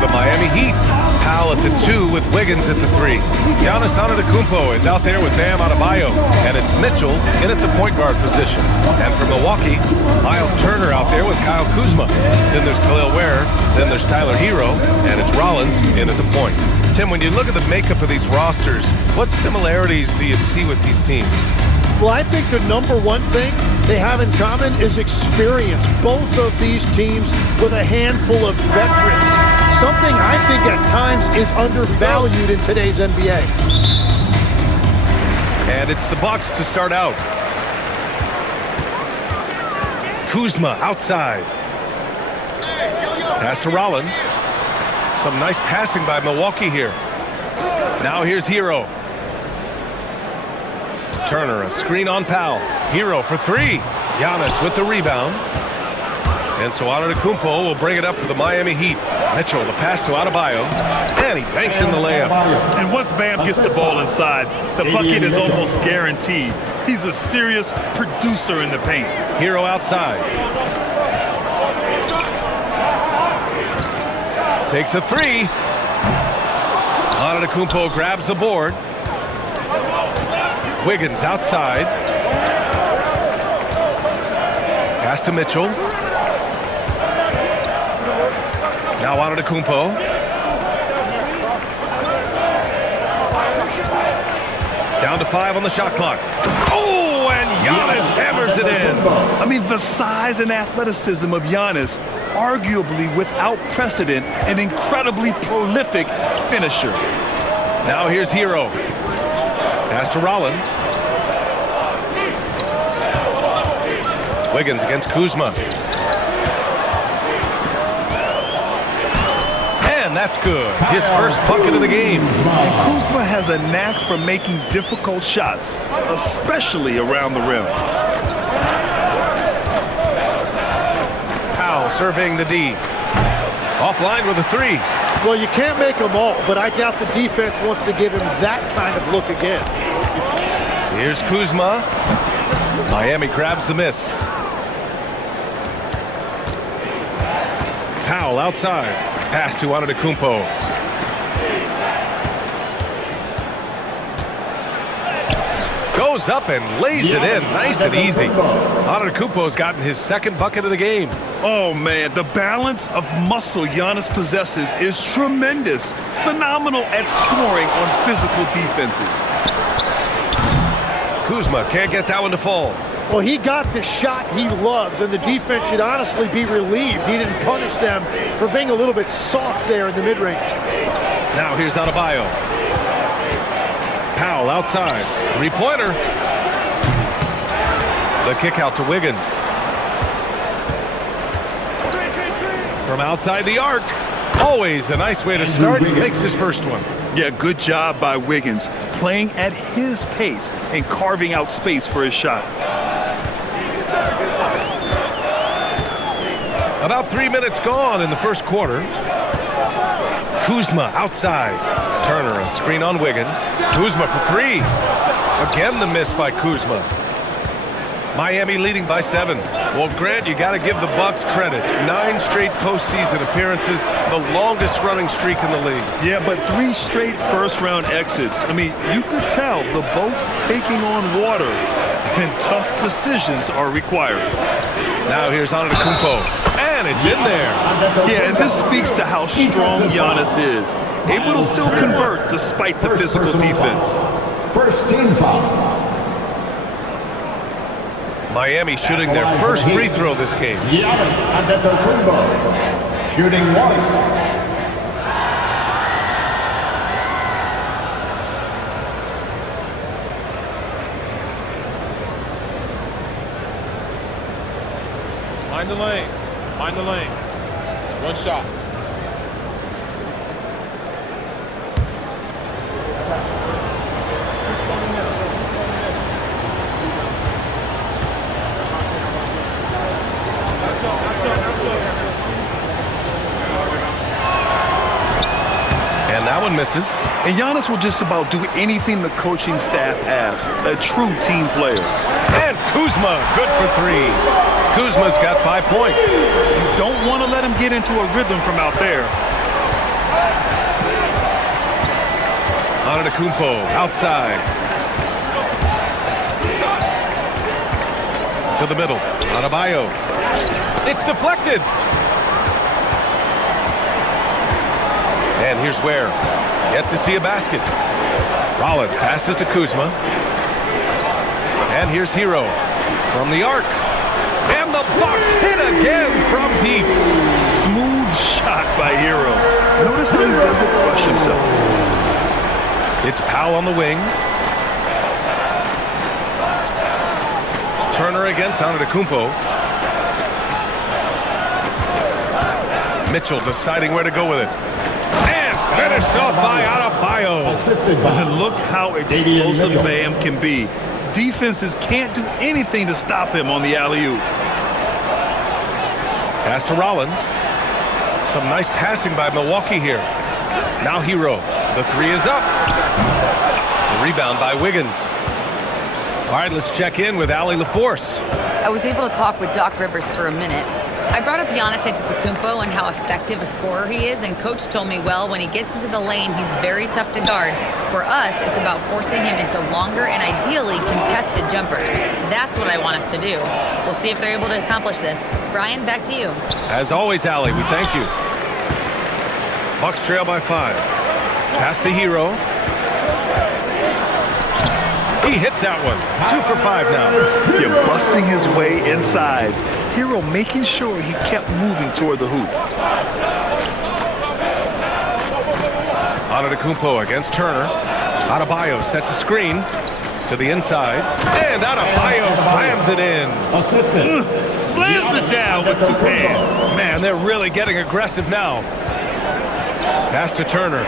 the Miami Heat. Powell at the 2 with Wiggins at the 3. Giannis Antetokounmpo is out there with Bam Adebayo, and it's Mitchell in at the point guard position. And for Milwaukee, Miles Turner out there with Kyle Kuzma. Then there's Khalil Ware, then there's Tyler Hero, and it's Rollins in at the point. Tim, when you look at the makeup of these rosters, what similarities do you see with these teams? Well, I think the number one thing they have in common is experience. Both of these teams with a handful of veterans. Something I think at times is undervalued in today's NBA. And it's the Bucks to start out. Kuzma outside. Pass to Rollins. Some nice passing by Milwaukee here. Now here's Hero. Turner, a screen on Powell. Hero for 3. Giannis with the rebound. And so Antetokounmpo will bring it up for the Miami Heat. Mitchell, the pass to Adebayo. And he banks in the layup. And once Bam gets the ball inside, the bucket is almost guaranteed. He's a serious producer in the paint. Hero outside. Takes a 3. Antetokounmpo grabs the board. Wiggins outside. Pass to Mitchell. Now Antetokounmpo. Down to 5 on the shot clock. Oh, and Giannis hammers it in. I mean, the size and athleticism of Giannis, arguably without precedent, an incredibly prolific finisher. Now here's Hero. Pass to Rollins. Wiggins against Kuzma. And that's good. His first bucket of the game. And Kuzma has a knack for making difficult shots, especially around the rim. Powell surveying the D. Offline with a 3. Well, you can't make them all, but I doubt the defense wants to give him that kind of look again. Here's Kuzma. Miami grabs the miss. Powell outside. Pass to Antetokounmpo. Goes up and lays it in. Nice and easy. Antetokounmpo's gotten his second bucket of the game. Oh, man, the balance of muscle Giannis possesses is tremendous. Phenomenal at scoring on physical defenses. Kuzma can't get that one to fall. Well, he got the shot he loves, and the defense should honestly be relieved he didn't punish them for being a little bit soft there in the mid-range. Now here's Adebayo. Powell outside. 3-pointer. The kick out to Wiggins. From outside the arc. Always a nice way to start. Makes his first one. Yeah, good job by Wiggins, playing at his pace and carving out space for his shot. About 3 minutes gone in the first quarter. Kuzma outside. Turner, a screen on Wiggins. Kuzma for 3. Again the miss by Kuzma. Miami leading by 7. Well, Grant, you got to give the Bucks credit. 9 straight postseason appearances, the longest running streak in the league. Yeah, but 3 straight first-round exits. I mean, you could tell the boat's taking on water, and tough decisions are required. Now here's Antetokounmpo, and it's in there. Yeah, and this speaks to how strong Giannis is. Able to still convert despite the physical defense. First team foul. Miami shooting their first free throw this game. Giannis Antetokounmpo, shooting 1. Mind the lanes. Mind the lanes. One shot. And that one misses. And Giannis will just about do anything the coaching staff asks. A true team player. And Kuzma, good for 3. Kuzma's got 5 points. You don't want to let him get into a rhythm from out there. Antetokounmpo outside. To the middle. Adebayo. It's deflected. And here's Ware. Yet to see a basket. Rollins passes to Kuzma. And here's Hero from the arc. And the Bucks hit again from deep. Smooth shot by Hero. Notice how he doesn't rush himself. It's Powell on the wing. Turner against Antetokounmpo. Mitchell deciding where to go with it. And finished off by Adebayo. And look how explosive Bam can be. Defenses can't do anything to stop him on the alley-oop. Pass to Rollins. Some nice passing by Milwaukee here. Now Hero. The three is up. The rebound by Wiggins. All right, let's check in with Allie LaForce. I was able to talk with Doc Rivers for a minute. I brought up Giannis Antetokounmpo and how effective a scorer he is, and Coach told me, well, when he gets into the lane, he's very tough to guard. For us, it's about forcing him into longer and ideally contested jumpers. That's what I want us to do. We'll see if they're able to accomplish this. Brian, back to you. As always, Allie, we thank you. Bucks trail by 5. Pass to Hero. He hits that one. 2 for 5 now. You're busting his way inside. Hero making sure he kept moving toward the hoop. Antetokounmpo against Turner. Adebayo sets a screen to the inside. And Adebayo slams it in. Slams it down with 2 hands. Man, they're really getting aggressive now. Pass to Turner.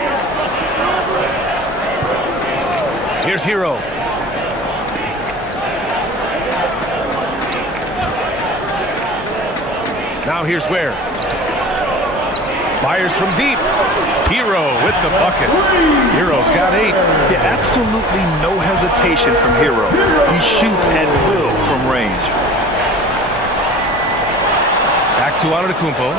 Here's Hero. Now here's Ware. Fires from deep. Hero with the bucket. Hero's got 8. Yeah, absolutely no hesitation from Hero. He shoots at will from range. Back to Antetokounmpo.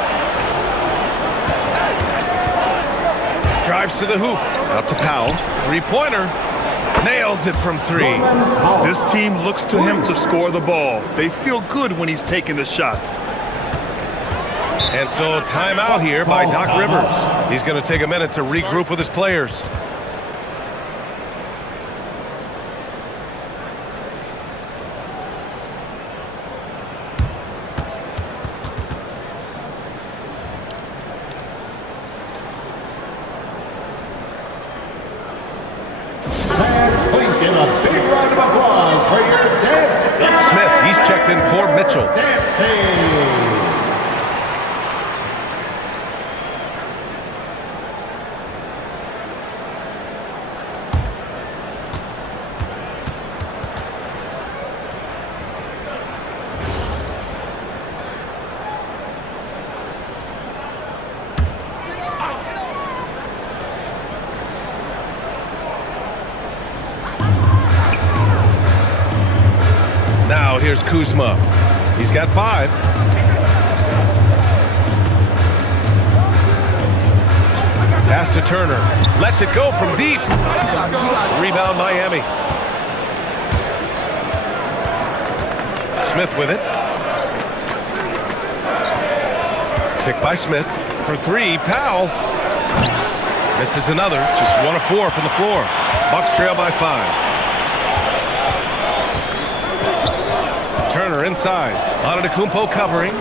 Drives to the hoop. Out to Powell. 3-pointer. Nails it from 3. This team looks to him to score the ball. They feel good when he's taking the shots. And so timeout here by Doc Rivers. He's going to take a minute to regroup with his players. Please give a big round of applause for your dance. Smith, he's checked in for Mitchell. Dance team. Now here's Kuzma. He's got 5. Pass to Turner. Lets it go from deep. Rebound Miami. Smith with it. Picked by Smith for 3. Powell. Misses another. Just 1 of 4 from the floor. Bucks trail by 5. Turner inside. Antetokounmpo covering.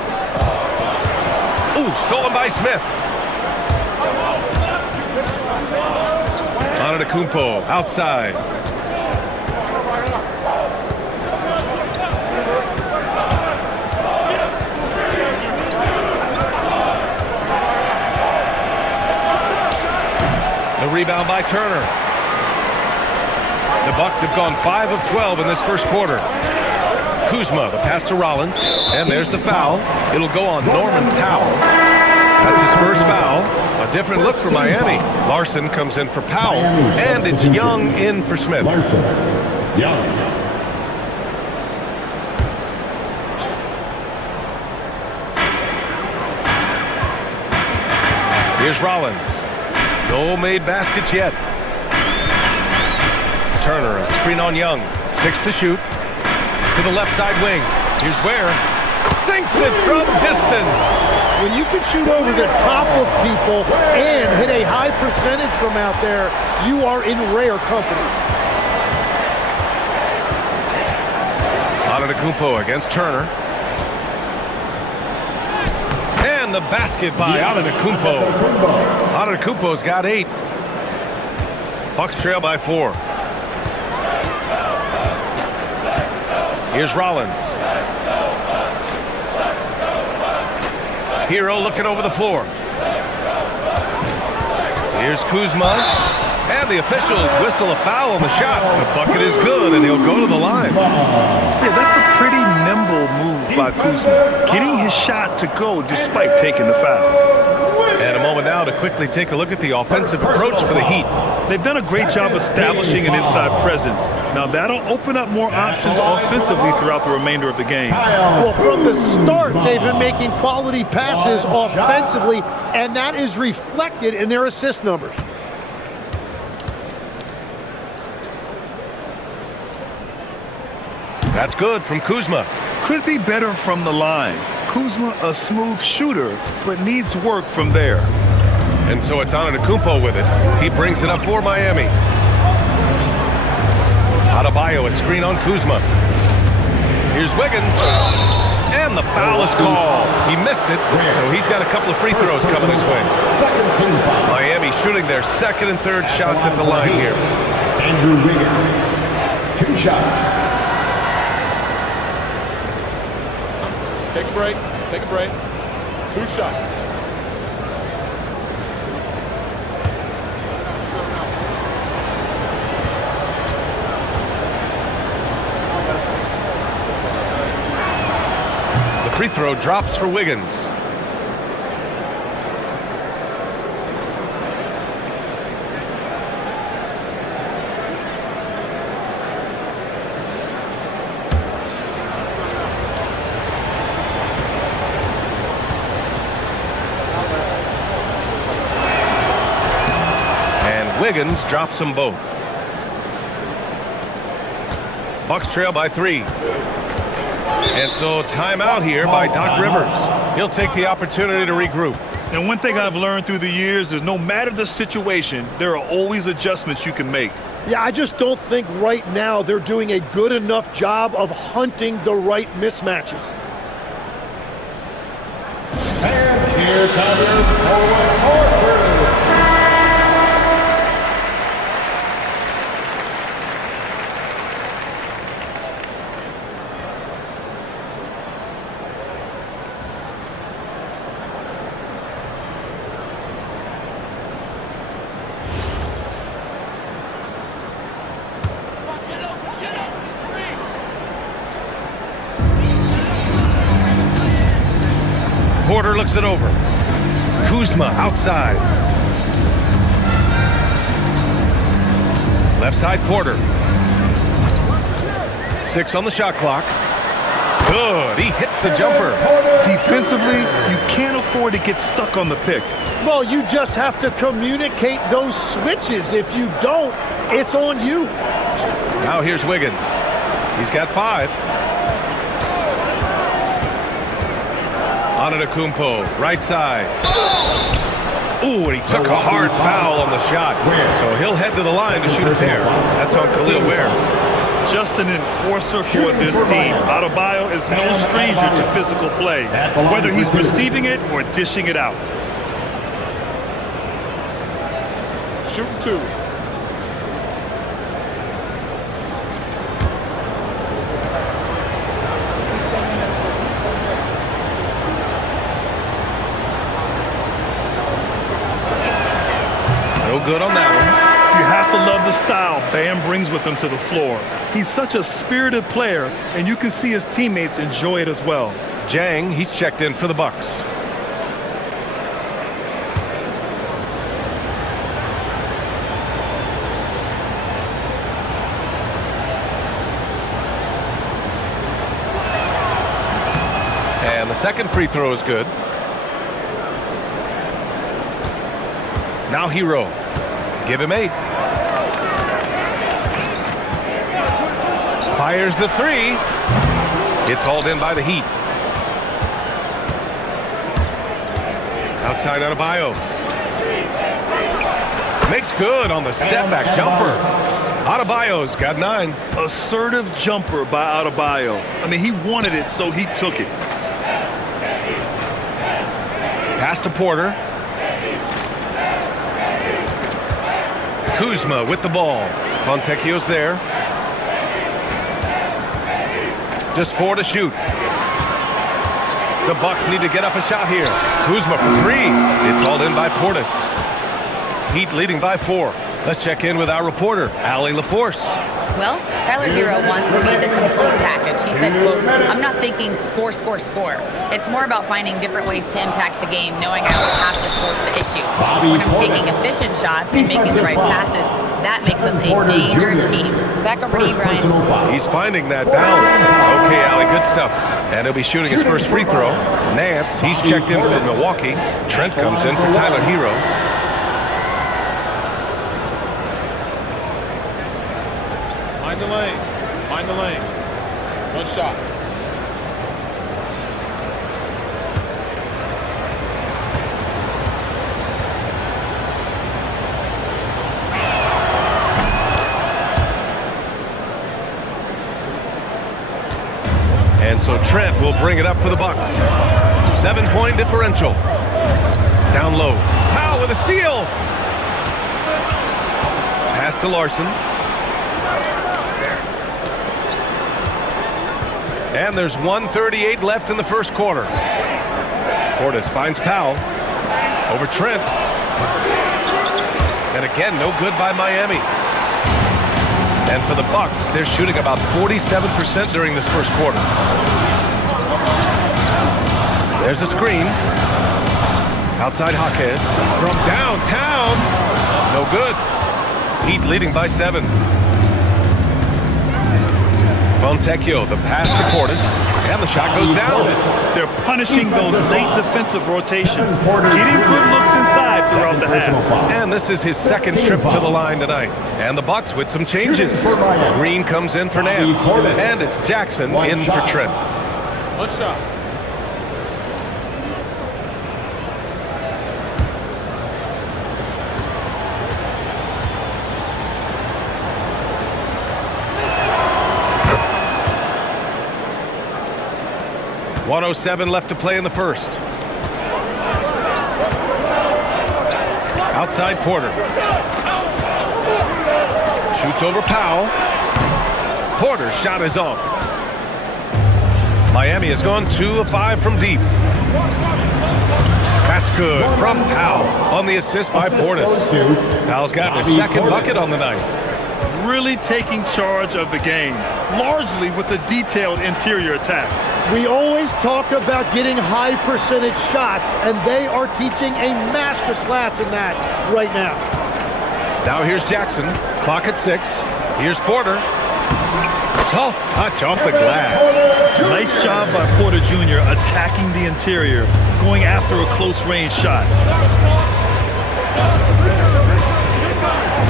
Ooh, stolen by Smith. Antetokounmpo outside. The rebound by Turner. The Bucks have gone 5 of 12 in this first quarter. Kuzma, the pass to Rollins, and there's the foul. It'll go on Norman Powell. That's his first foul. A different look for Miami. Larson comes in for Powell, and it's Young in for Smith. Young. Here's Rollins. No made baskets yet. Turner, a screen on Young. 6 to shoot. To the left side wing. Here's Ware. Sinks it from distance. When you can shoot over the top of people and hit a high percentage from out there, you are in rare company. Antetokounmpo against Turner. And the basket by Antetokounmpo. Antetokounmpo's got 8. Bucks trail by 4. Here's Rollins. Hero looking over the floor. Here's Kuzma. And the officials whistle a foul on the shot. The bucket is good, and he'll go to the line. Yeah, that's a pretty nimble move by Kuzma, getting his shot to go despite taking the foul. And a moment now to quickly take a look at the offensive approach for the Heat. They've done a great job establishing an inside presence. Now that'll open up more options offensively throughout the remainder of the game. Well, from the start, they've been making quality passes offensively, and that is reflected in their assist numbers. That's good from Kuzma. Could be better from the line. Kuzma, a smooth shooter, but needs work from there. And so it's Antetokounmpo with it. He brings it up for Miami. Adebayo, a screen on Kuzma. Here's Wiggins. And the foul is called. He missed it, so he's got a couple of free throws coming his way. Miami shooting their second and third shots at the line here. Andrew Wiggins, 2 shots. Take a break. Take a break. 2 shots. The free throw drops for Wiggins. Wiggins drops them both. Bucks trail by 3. And so timeout here by Doc Rivers. He'll take the opportunity to regroup. And one thing I've learned through the years is no matter the situation, there are always adjustments you can make. Yeah, I just don't think right now they're doing a good enough job of hunting the right mismatches. And here comes your forward court. Porter looks it over. Kuzma outside. Left side Porter. 6 on the shot clock. Good. He hits the jumper. Defensively, you can't afford to get stuck on the pick. Well, you just have to communicate those switches. If you don't, it's on you. Now here's Wiggins. He's got 5. Antetokounmpo, right side. Ooh, and he took a hard foul on the shot. So he'll head to the line to shoot it there. That's on Khalil Ware. Just an enforcer for this team. Adebayo is no stranger to physical play, whether he's receiving it or dishing it out. Shooting 2. No good on that one. You have to love the style Bam brings with him to the floor. He's such a spirited player, and you can see his teammates enjoy it as well. Jang, he's checked in for the Bucks. And the second free throw is good. Now Hero. Give him 8. Fires the 3. It's hauled in by the Heat. Outside Adebayo. Makes good on the step-back jumper. Adebayo's got 9. Assertive jumper by Adebayo. I mean, he wanted it, so he took it. Pass to Porter. Kuzma with the ball. Fontecchio's there. Just 4 to shoot. The Bucks need to get up a shot here. Kuzma for 3. It's hauled in by Portis. Heat leading by 4. Let's check in with our reporter, Allie LaForce. Well, Tyler Hero wants to be the complete package. He said, quote, "I'm not thinking score, score, score. It's more about finding different ways to impact the game, knowing I don't have to force the issue. When I'm taking efficient shots and making the right passes, that makes us a dangerous team." Back over to you, Brian. He's finding that balance. Okay, Allie, good stuff. And he'll be shooting his first free throw. Nance, he's checked in for Milwaukee. Trent comes in for Tyler Hero. Mind the lanes. Mind the lanes. One shot. And so Trent will bring it up for the Bucks. 7-point differential. Down low. Powell with a steal. Pass to Larson. And there's 1:38 left in the first quarter. Portis finds Powell. Over Trent. And again, no good by Miami. And for the Bucks, they're shooting about 47% during this first quarter. There's a screen. Outside Jaquez. From downtown. No good. Heat leading by 7. Fontecchio, the pass to Portis. And the shot goes down. They're punishing those late defensive rotations. Getting good looks inside throughout the half. And this is his second trip to the line tonight. And the Bucks with some changes. Green comes in for Nance. And it's Jackson in for Trent. One shot. .107 left to play in the first. Outside Porter. Shoots over Powell. Porter's shot is off. Miami has gone 2 of 5 from deep. That's good from Powell on the assist by Portis. Powell's got his second bucket on the night. Really taking charge of the game, largely with a detailed interior attack. We always talk about getting high percentage shots, and they are teaching a master class in that right now. Now here's Jackson. Clock at 6. Here's Porter. Soft touch off the glass. Nice job by Porter Jr. attacking the interior, going after a close-range shot.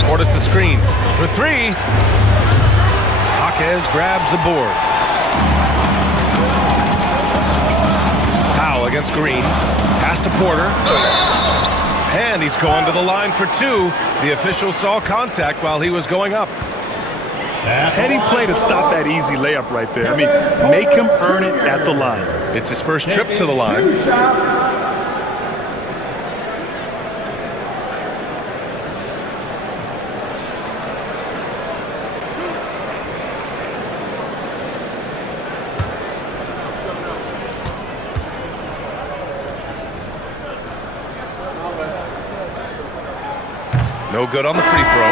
Portis a screen for 3. Jaquez grabs the board. Powell against Green. Pass to Porter. And he's going to the line for 2. The official saw contact while he was going up. Heady play to stop that easy layup right there. I mean, make him earn it at the line. It's his first trip to the line. No good on the free throw.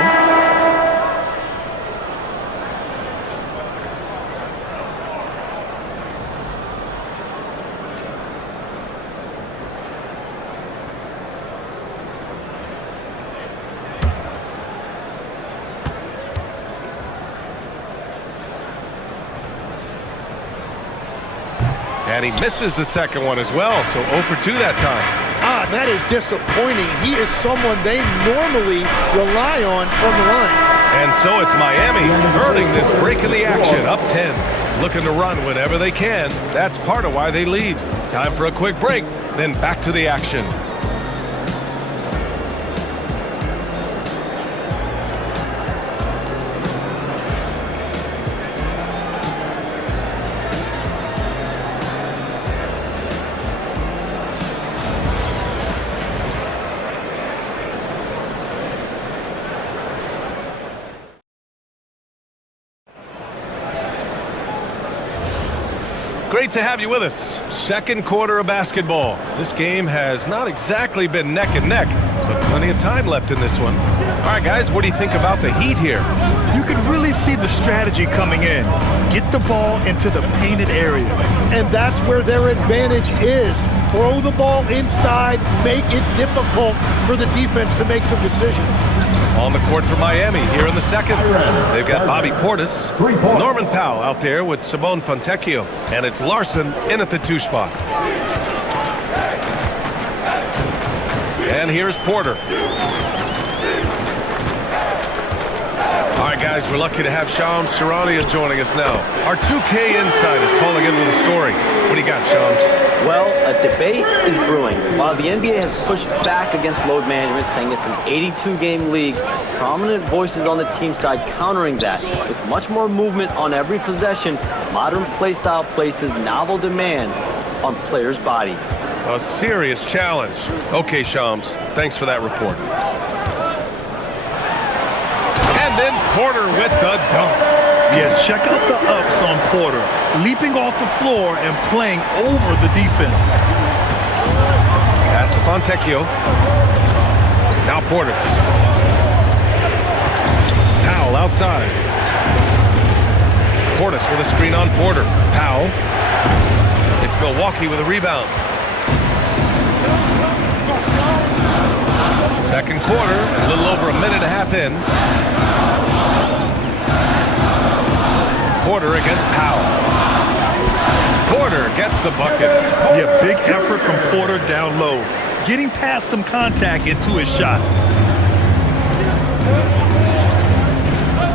And he misses the second one as well, so 0 for 2 that time. That is disappointing. He is someone they normally rely on from the line. And so it's Miami earning this break in the action, up 10. Looking to run whenever they can. That's part of why they lead. Time for a quick break, then back to the action. Great to have you with us. Second quarter of basketball. This game has not exactly been neck and neck, but plenty of time left in this one. All right, guys, what do you think about the Heat here? You can really see the strategy coming in. Get the ball into the painted area. And that's where their advantage is. Throw the ball inside, make it difficult for the defense to make some decisions. On the court for Miami here in the second. They've got Bobby Portis, Norman Powell out there with Simone Fontecchio, and it's Larson in at the 2 spot. And here's Porter. All right, guys, we're lucky to have Shams Charania joining us now. Our 2K insider calling in with a story. What do you got, Shams? Well, a debate is brewing. While the NBA has pushed back against load management, saying it's an 82-game league, prominent voices on the team side countering that. With much more movement on every possession, modern play style places novel demands on players' bodies. A serious challenge. Okay, Shams, thanks for that report. And then Porter with the dunk. Yeah, check out the ups on Porter. Leaping off the floor and playing over the defense. Pass to Fontecchio. Now Portis. Powell outside. Portis with a screen on Porter. Powell. It's Milwaukee with a rebound. Second quarter, a little over a minute and a half in. Porter against Powell. Porter gets the bucket. Yeah, big effort from Porter down low. Getting past some contact into his shot.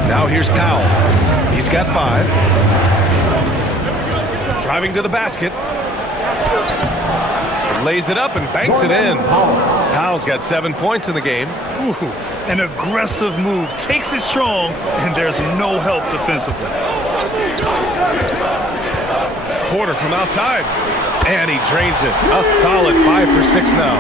Now here's Powell. He's got 5. Driving to the basket. Lays it up and banks it in. Powell's got 7 points in the game. Ooh, an aggressive move. Takes it strong, and there's no help defensively. Porter from outside. And he drains it. A solid 5 for 6 now.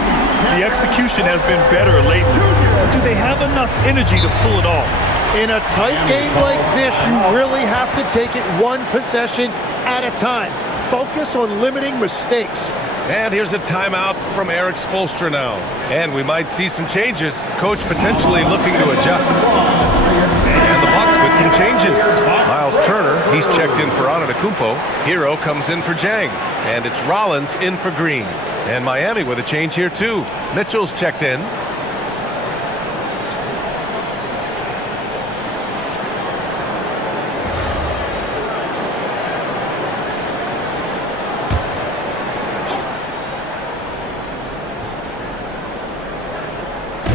The execution has been better lately. But do they have enough energy to pull it off? In a tight game like this, you really have to take it one possession at a time. Focus on limiting mistakes. And here's a timeout from Eric Spoelstra now. And we might see some changes. Coach potentially looking to adjust. And the Bucks with some changes. Miles Turner, he's checked in for Antetokounmpo. Hero comes in for Jang. And it's Rollins in for Green. And Miami with a change here too. Mitchell's checked in.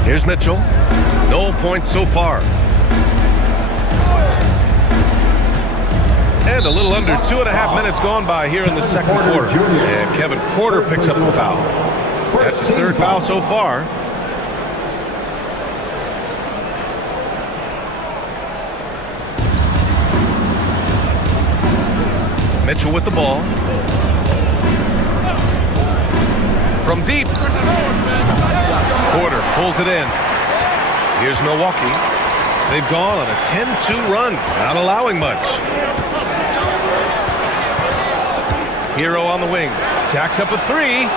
Here's Mitchell. No points so far. And a little under 2.5 minutes gone by here in the second quarter. And Kevin Porter picks up the foul. That's his 3rd foul so far. Mitchell with the ball. From deep. Porter pulls it in. Here's Milwaukee. They've gone on a 10-2 run, not allowing much. Hero on the wing. Jacks up a 3.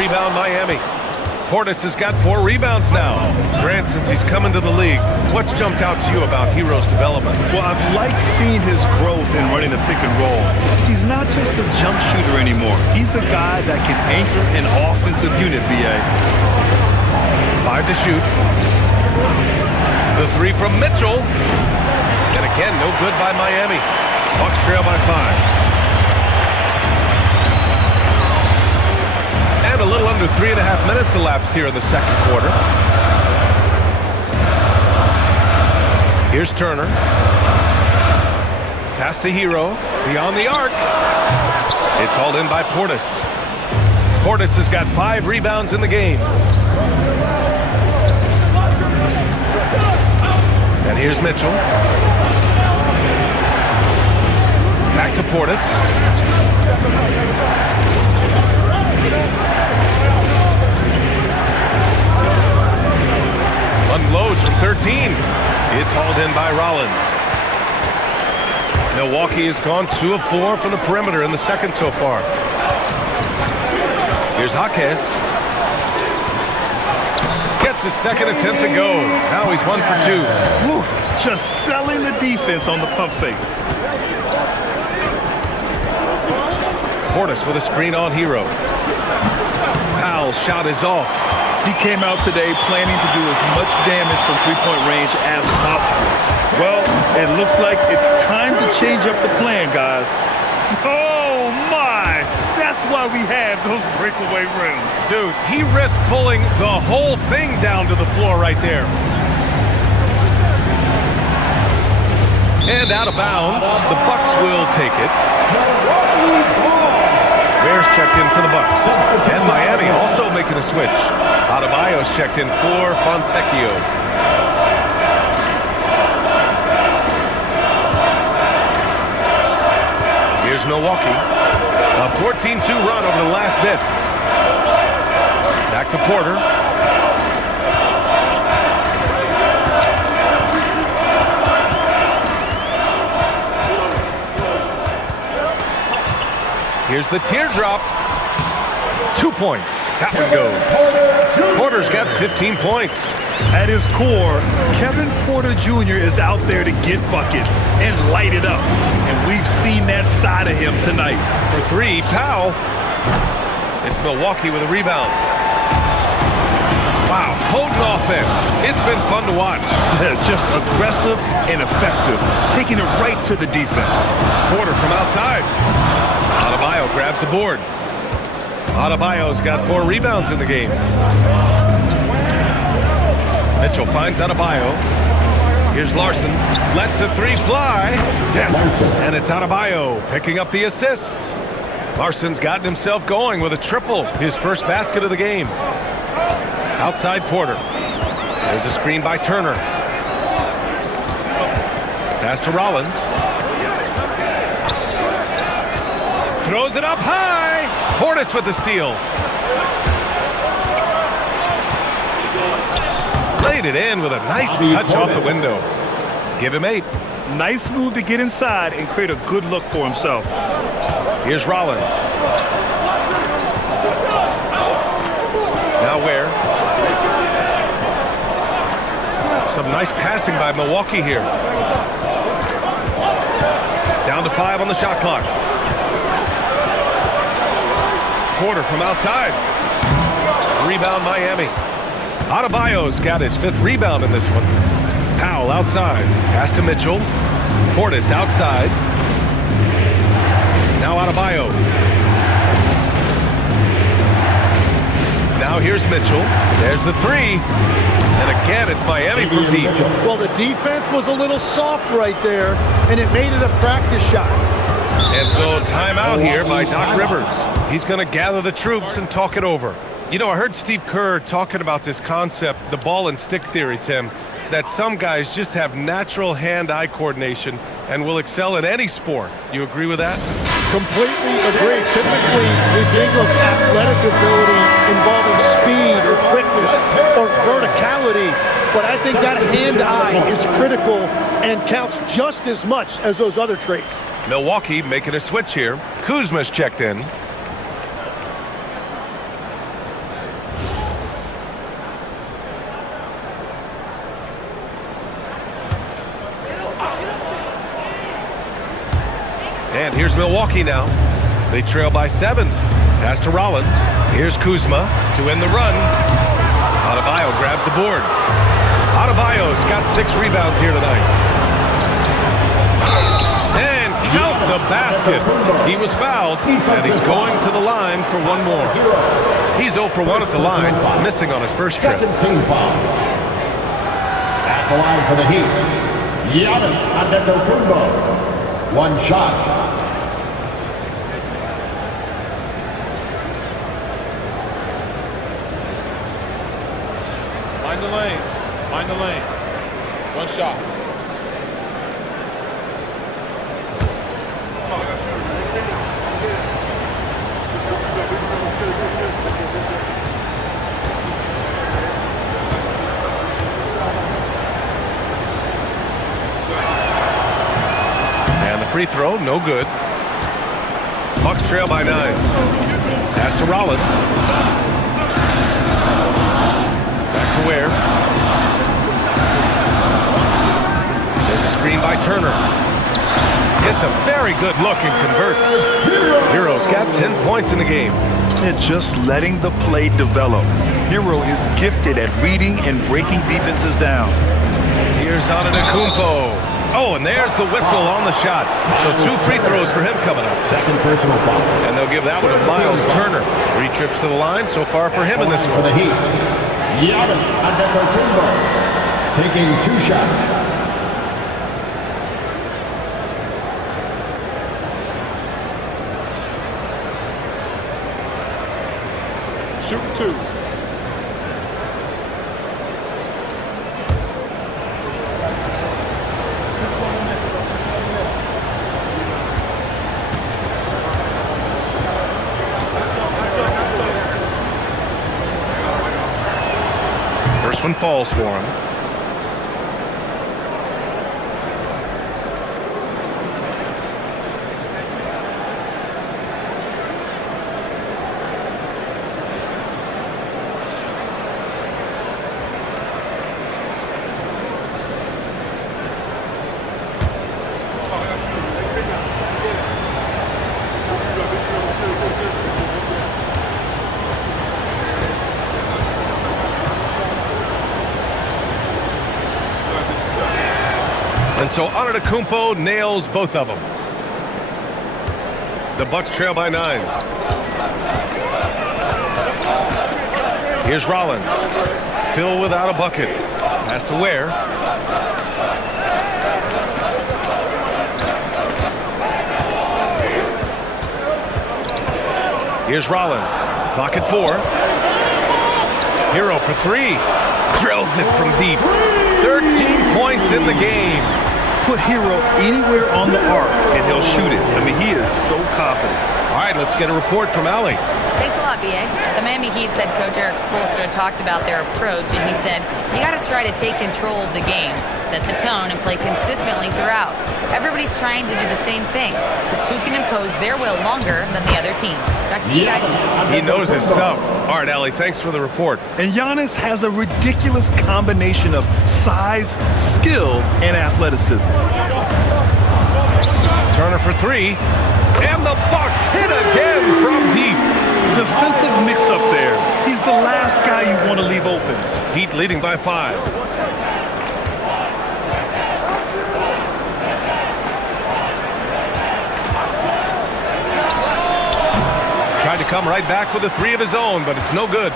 Rebound Miami. Portis has got 4 rebounds now. Grant, since he's come into the league, what's jumped out to you about Hero's development? Well, I've liked seeing his growth in running the pick and roll. He's not just a jump shooter anymore. He's a guy that can anchor an offensive unit, B.A. 5 to shoot. The 3 from Mitchell. And again, no good by Miami. Bucks trail by 5. And a little under 3.5 minutes elapsed here in the second quarter. Here's Turner. Pass to Hero. Beyond the arc. It's hauled in by Portis. Portis has got 5 rebounds in the game. And here's Mitchell. Back to Portis. Unloads from 13. It's hauled in by Rollins. Milwaukee has gone 2 of 4 from the perimeter in the second so far. Here's Jaquez. Gets his second attempt to go. Now he's 1 for 2. Woo, just selling the defense on the pump fake. Portis with a screen on Hero. Powell's shot is off. He came out today planning to do as much damage from three-point range as possible. Well, it looks like it's time to change up the plan, guys. Oh, my! That's why we have those breakaway rims. Dude, he risked pulling the whole thing down to the floor right there. And out of bounds, the Bucks will take it. Bears checked in for the Bucks. And Miami also making a switch. Adebayo's checked in for Fontecchio. Here's Milwaukee. A 14-2 run over the last bit. Back to Porter. Here's the teardrop. 2 points. That one goes. Porter's got 15 points. At his core, Kevin Porter Jr. is out there to get buckets and light it up. And we've seen that side of him tonight. For 3, Powell. It's Milwaukee with a rebound. Wow, potent offense. It's been fun to watch. Just aggressive and effective, taking it right to the defense. Porter from outside. Adebayo grabs the board. Adebayo's got 4 rebounds in the game. Mitchell finds Adebayo. Here's Larson. Lets the 3 fly. Yes. And it's Adebayo picking up the assist. Larson's gotten himself going with a triple. His first basket of the game. Outside Porter. There's a screen by Turner. Pass to Rollins. Throws it up high. Portis with the steal. Laid it in with a nice touch off the window. Give him 8. Nice move to get inside and create a good look for himself. Here's Rollins. Now where? Some nice passing by Milwaukee here. Down to 5 on the shot clock. Porter from outside. Rebound Miami. Adebayo's got his 5th rebound in this one. Powell outside. Pass to Mitchell. Portis outside. Now Adebayo. Now here's Mitchell. There's the 3. And again, it's Miami from deep. Well, the defense was a little soft right there, and it made it a practice shot. And so timeout here by Doc Rivers. He's going to gather the troops and talk it over. You know, I heard Steve Kerr talking about this concept, the ball and stick theory, Tim, that some guys just have natural hand-eye coordination and will excel in any sport. You agree with that? Completely agree. Typically, we think of athletic ability involving speed or quickness or verticality, but I think that hand-eye is critical and counts just as much as those other traits. Milwaukee making a switch here. Kuzma's checked in. And here's Milwaukee now. They trail by 7. Pass to Rollins. Here's Kuzma to end the run. Adebayo grabs the board. Adebayo's got 6 rebounds here tonight. And count the basket. He was fouled, and he's going to the line for one more. He's 0 for 1 at the line, missing on his first trip. Second team foul. At the line for the Heat, Giannis Antetokounmpo. One shot. Mind the lanes. Mind the lanes. One shot. And the free throw, no good. Bucks trail by 9. Pass to Rollins. Back to Ware. There's a screen by Turner. Gets a very good look and converts. Hero's got 10 points in the game. They're just letting the play develop. Hero is gifted at reading and breaking defenses down. Here's Antetokounmpo. Oh, and there's the whistle on the shot. So 2 free throws for him coming up. Second personal foul. And they'll give that one to Miles Turner. 3 trips to the line so far for him in this For one. the Heat, Giannis Antetokounmpo. Taking 2 shots. Shooting 2. First one falls for him. And so Antetokounmpo nails both of them. The Bucks trail by 9. Here's Rollins. Still without a bucket. Pass to Ware. Here's Rollins. Clock at 4. Hero for 3. Drills it from deep. 13 points in the game. Put Hero anywhere on the arc, and he'll shoot it. I mean, he is so confident. All right, let's get a report from Allie. Thanks a lot, BA. The Miami Heat's head coach Eric Spoelstra talked about their approach, and he said, you got to try to take control of the game, set the tone, and play consistently throughout. Everybody's trying to do the same thing. It's who can impose their will longer than the other team. Back to you guys. He knows his stuff. All right, Allie, thanks for the report. And Giannis has a ridiculous combination of size, skill, and athleticism. Turner for 3. And the Bucks hit again from deep. Defensive mix-up there. He's the last guy you want to leave open. Heat leading by 5. Tried to come right back with a 3 of his own, but it's no good.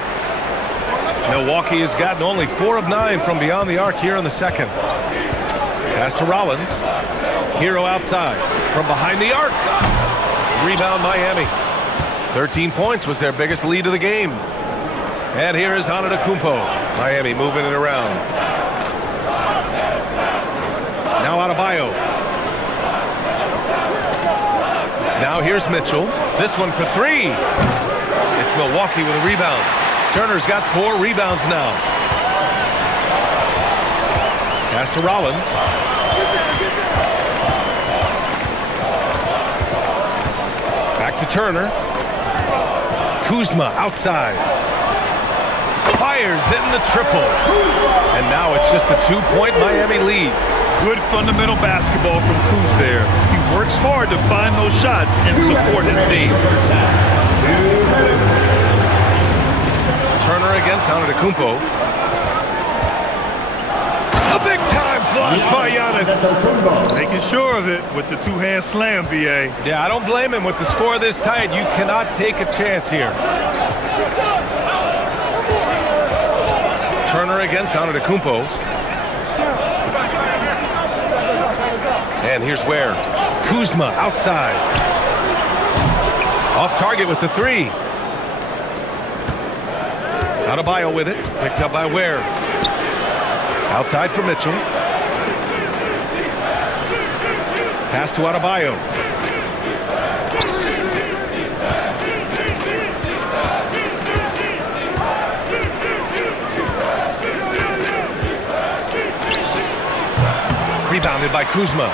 Milwaukee has gotten only 4 of 9 from beyond the arc here in the second. Pass to Rollins. Hero outside. From behind the arc. Rebound Miami. 13 points was their biggest lead of the game. And here is Antetokounmpo. Miami moving it around. Now Adebayo. Now here's Mitchell. This one for 3. It's Milwaukee with a rebound. Turner's got 4 rebounds now. Pass to Rollins. Back to Turner. Kuzma outside. Fires in the triple. And now it's just a 2-point Miami lead. Good fundamental basketball from Kuz there. He works hard to find those shots and support his team. Turner against Antetokounmpo. A big-time flush by Giannis. Making sure of it with the two-hand slam, B.A. Yeah, I don't blame him. With the score this tight, you cannot take a chance here. Turner against Antetokounmpo. And here's where Kuzma outside. Off target with the three. Adebayo with it. Picked up by Ware. Outside for Mitchell. Pass to Adebayo. Rebounded by Kuzma.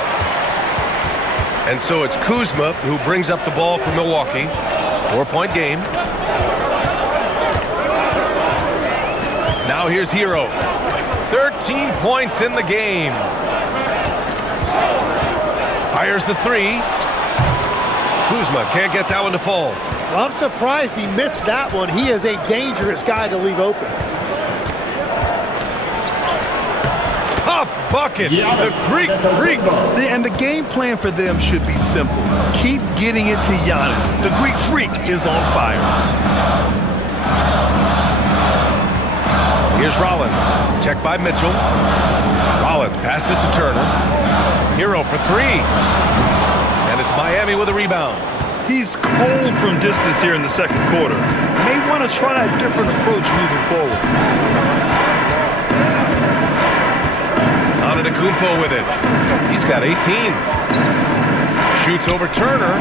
And so it's Kuzma who brings up the ball for Milwaukee. 4-point game. Now here's Hero. 13 points in the game. Fires the three. Kuzma can't get that one to fall. I'm surprised he missed that one. He is a dangerous guy to leave open. Tough bucket. The Greek Freak. And the game plan for them should be simple. Keep getting it to Giannis. The Greek Freak is on fire. Here's Rollins. Checked by Mitchell. Rollins passes to Turner. Hero for three. And it's Miami with a rebound. He's cold from distance here in the second quarter. May want to try a different approach moving forward. Antetokounmpo with it. He's got 18. Shoots over Turner.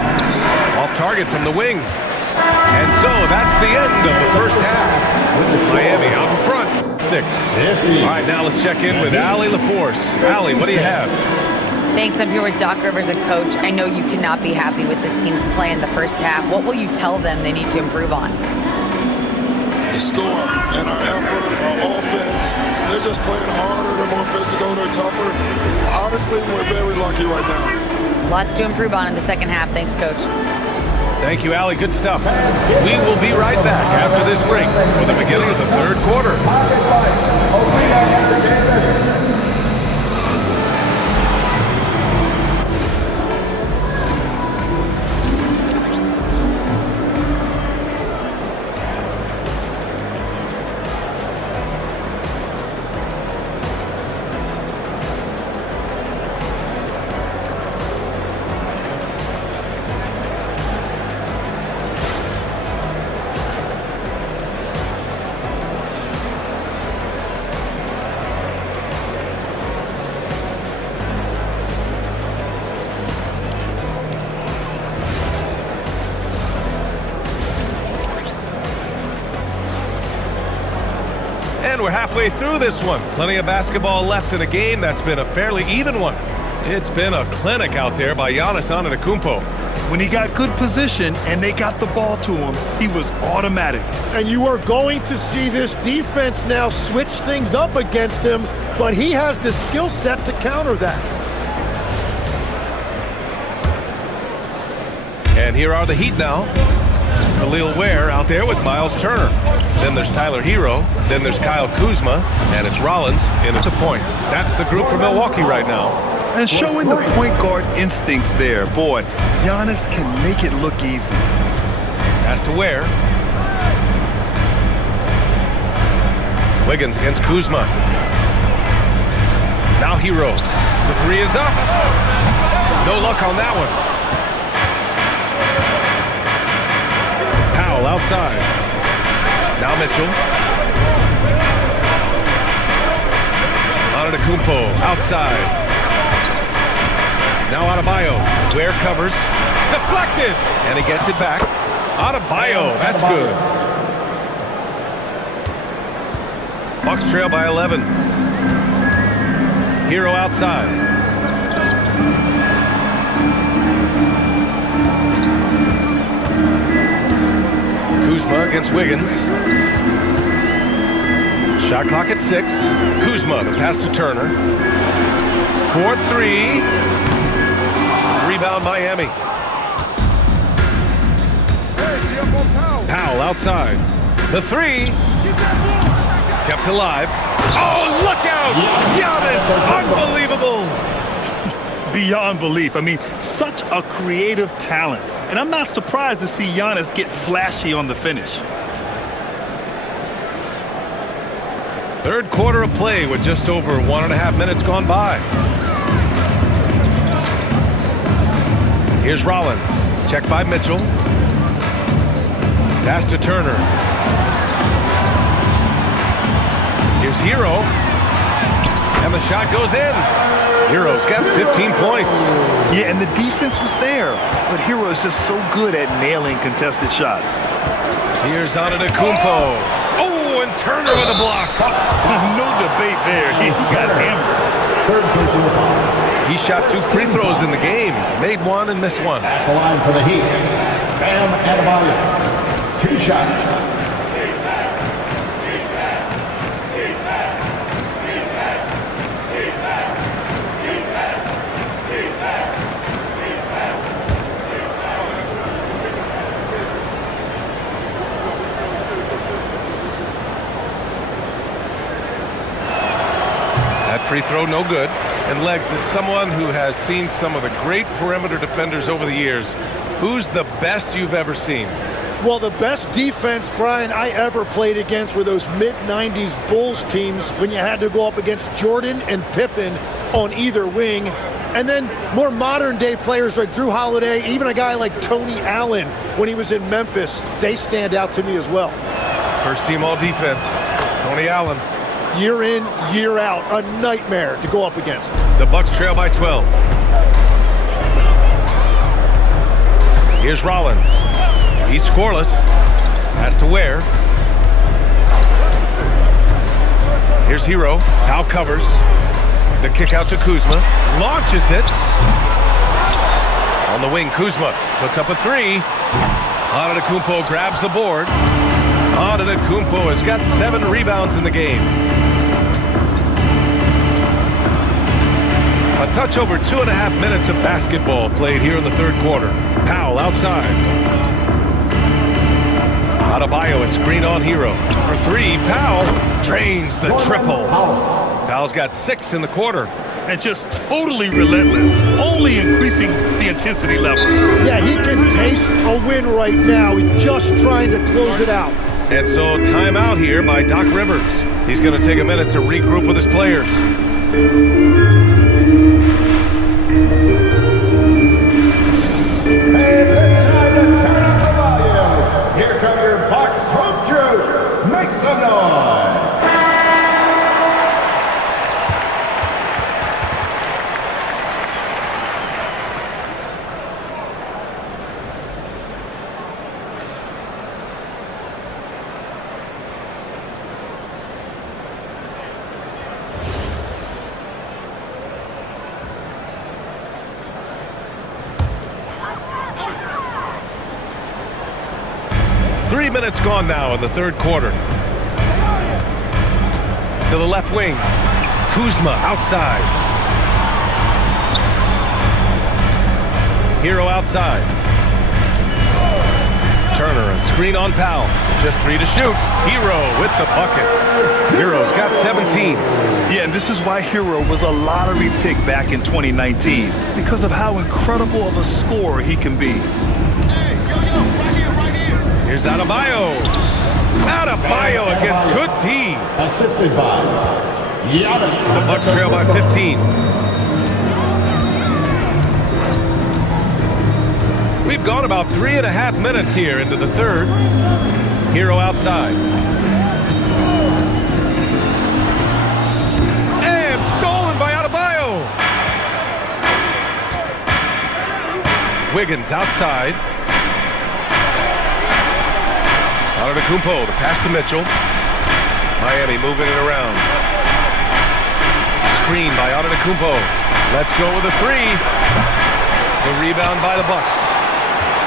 Off target from the wing. And so that's the end of the first half. Miami out in front. 6. All right, now let's check in with Allie LaForce. Allie, what do you have? Thanks. I'm here with Doc Rivers, a coach. I know you cannot be happy with this team's play in the first half. What will you tell them they need to improve on? The score and our effort, our offense, they're just playing harder, they're more physical, they're tougher. Honestly, we're very lucky right now. Lots to improve on in the second half. Thanks, Coach. Thank you, Allie. Good stuff. We will be right back after this break for the beginning of the third quarter. And we're halfway through this one. Plenty of basketball left in a game that's been a fairly even one. It's been a clinic out there by Giannis Antetokounmpo. When he got good position and they got the ball to him, he was automatic. And you are going to see this defense now switch things up against him, but he has the skill set to counter that. And here are the Heat now. Khalil Ware out there with Miles Turner. Then there's Tyler Hero. Then there's Kyle Kuzma. And it's Rollins in at the point. That's the group for Milwaukee right now. And showing the point guard instincts there. Boy, Giannis can make it look easy. Pass to Ware. Wiggins against Kuzma. Now Hero. The three is up. No luck on that one. Outside. Now Mitchell. Antetokounmpo outside. Now Adebayo. Ware covers. Deflected. And he gets it back. Adebayo. That's good. Bucks trail by 11. Hero outside. Kuzma against Wiggins. Shot clock at 6. Kuzma, the pass to Turner. 4-3. Rebound Miami. Powell outside. The three. Kept alive. Oh, look out! Giannis, unbelievable! Beyond belief. I mean, such a creative talent. And I'm not surprised to see Giannis get flashy on the finish. Third quarter of play with just over 1.5 minutes gone by. Here's Rollins. Checked by Mitchell. Pass to Turner. Here's Hero. And the shot goes in. Hero's got 15 points. Yeah, and the defense was there. But Hero is just so good at nailing contested shots. Here's Antetokounmpo. Oh, and Turner with a block. There's no debate there. He's got hammered. Third personal foul. He shot 2 free throws in the game. He's made 1 and missed 1. At the line for the Heat, Bam Adebayo. 2 shots. Free throw, no good. And Legs, is someone who has seen some of the great perimeter defenders over the years. Who's the best you've ever seen? Well, the best defense, Brian, I ever played against were those mid-90s Bulls teams when you had to go up against Jordan and Pippen on either wing. And then more modern-day players like Drew Holiday, even a guy like Tony Allen when he was in Memphis, they stand out to me as well. First team all defense, Tony Allen. Year in, year out, a nightmare to go up against. The Bucks trail by 12. Here's Rollins. He's scoreless. Has to Ware. Here's Hero. Powell covers. The kick out to Kuzma. Launches it. On the wing, Kuzma puts up a 3. Antetokounmpo grabs the board. Antetokounmpo has got 7 rebounds in the game. A touch over 2.5 minutes of basketball played here in the third quarter. Powell outside. Adebayo a screen on Hero. For 3, Powell drains the triple. Powell's got 6 in the quarter. And just totally relentless, only increasing the intensity level. Yeah, he can taste a win right now. He's just trying to close it out. And so timeout here by Doc Rivers. He's going to take a minute to regroup with his players. And it's time to turn up the volume. Here come your Bucks home troops. Make some noise. Minutes gone now in the third quarter. To the left wing. Kuzma outside. Hero outside. Turner a screen on Powell. Just 3 to shoot. Hero with the bucket. Hero's got 17. Yeah, and this is why Hero was a lottery pick back in 2019 because of how incredible of a scorer he can be. Here's Adebayo. Adebayo against good D. Assisted by Giannis. The Bucks trail by 15. We've gone about 3.5 minutes here into the third. Hero outside. And stolen by Adebayo. Wiggins outside. Antetokounmpo, the pass to Mitchell. Miami moving it around. Screen by Antetokounmpo. Let's go with a 3. The rebound by the Bucks.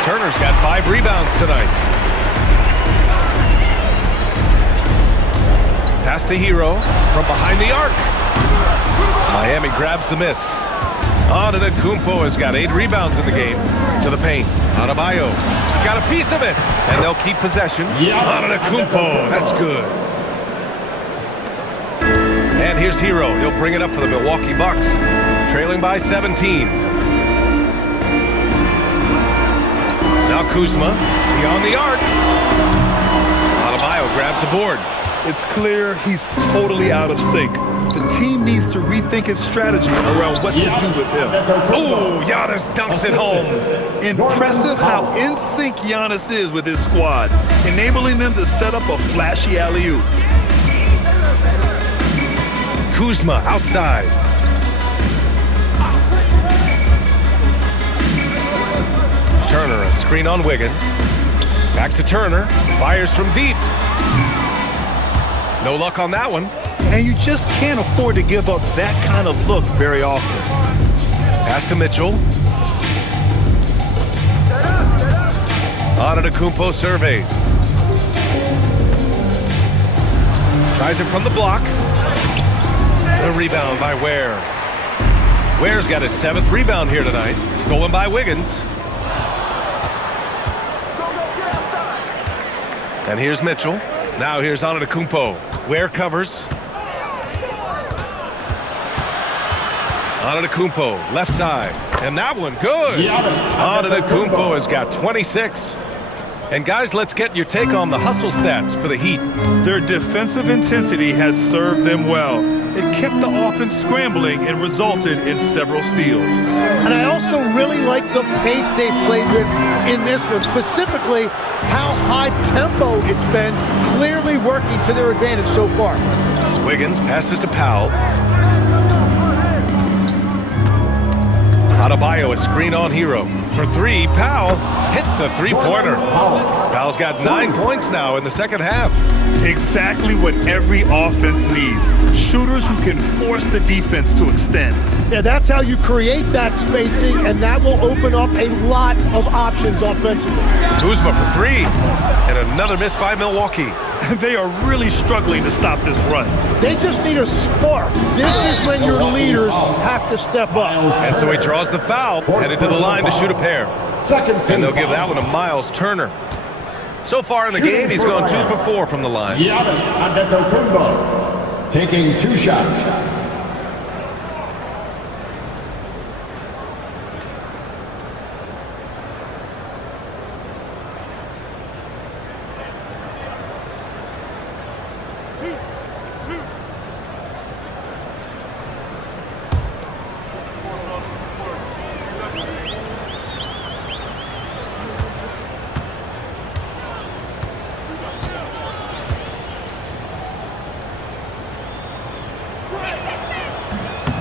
Turner's got 5 rebounds tonight. Pass to Hero from behind the arc. Miami grabs the miss. Antetokounmpo has got 8 rebounds in the game. To the paint. Adebayo got a piece of it, and they'll keep possession. Antetokounmpo, that's good. And here's Hero. He'll bring it up for the Milwaukee Bucks, trailing by 17. Now Kuzma, beyond the arc. Adebayo grabs the board. It's clear he's totally out of sync. The team needs to rethink its strategy around what to do with him. Oh, Giannis dunks it home. Impressive how in sync Giannis is with his squad, enabling them to set up a flashy alley-oop. Kuzma outside. Turner, a screen on Wiggins. Back to Turner. Fires from deep. No luck on that one. And you just can't afford to give up that kind of look very often. Pass to Mitchell. Antetokounmpo surveys. Tries it from the block. The rebound by Ware. Ware's got his 7th rebound here tonight. Stolen by Wiggins. And here's Mitchell. Now here's Antetokounmpo. Ware covers. Antetokounmpo, left side. And that one, good. Antetokounmpo has got 26. And guys, let's get your take on the hustle stats for the Heat. Their defensive intensity has served them well. It kept the offense scrambling and resulted in several steals. And I also really like the pace they've played with in this one, specifically how high tempo it's been, clearly working to their advantage so far. Wiggins passes to Powell. Adebayo, a screen on Hero. For 3, Powell hits the three-pointer. Powell's got 9 points now in the second half. Exactly what every offense needs. Shooters who can force the defense to extend. Yeah, that's how you create that spacing, and that will open up a lot of options offensively. Kuzma for 3. And another miss by Milwaukee. They are really struggling to stop this run. They just need a spark. This is when your leaders have to step up. And so he draws the foul, headed to the line to shoot a pair. And they'll give that one to Miles Turner. So far in the game, he's gone 2 for 4 from the line. Giannis Antetokounmpo taking 2 shots.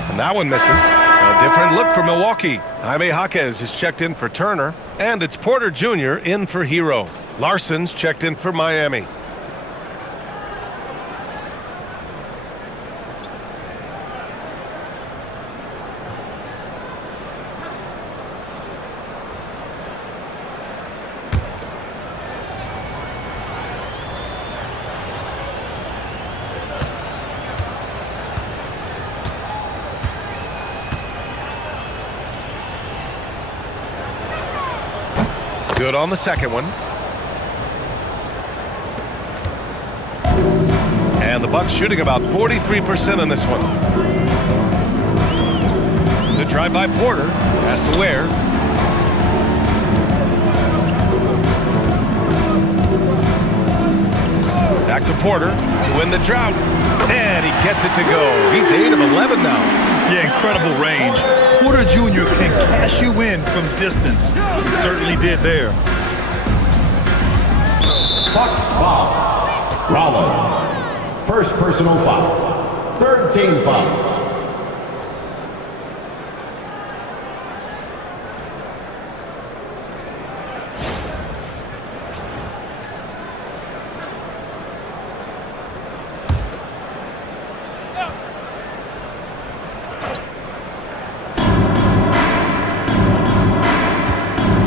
And that one misses. A different look for Milwaukee. Jaime Jaquez is checked in for Turner. And it's Porter Jr. in for Hero. Larson's checked in for Miami. Good on the second one. And the Bucks shooting about 43% on this one. The drive by Porter. Pass to Ware. Back to Porter to win the drought. And he gets it to go. He's 8 of 11 now. Yeah, incredible range. Porter Jr. can cash you in from distance. He certainly did there. Bucks foul. Rollins. First personal foul. Third team foul.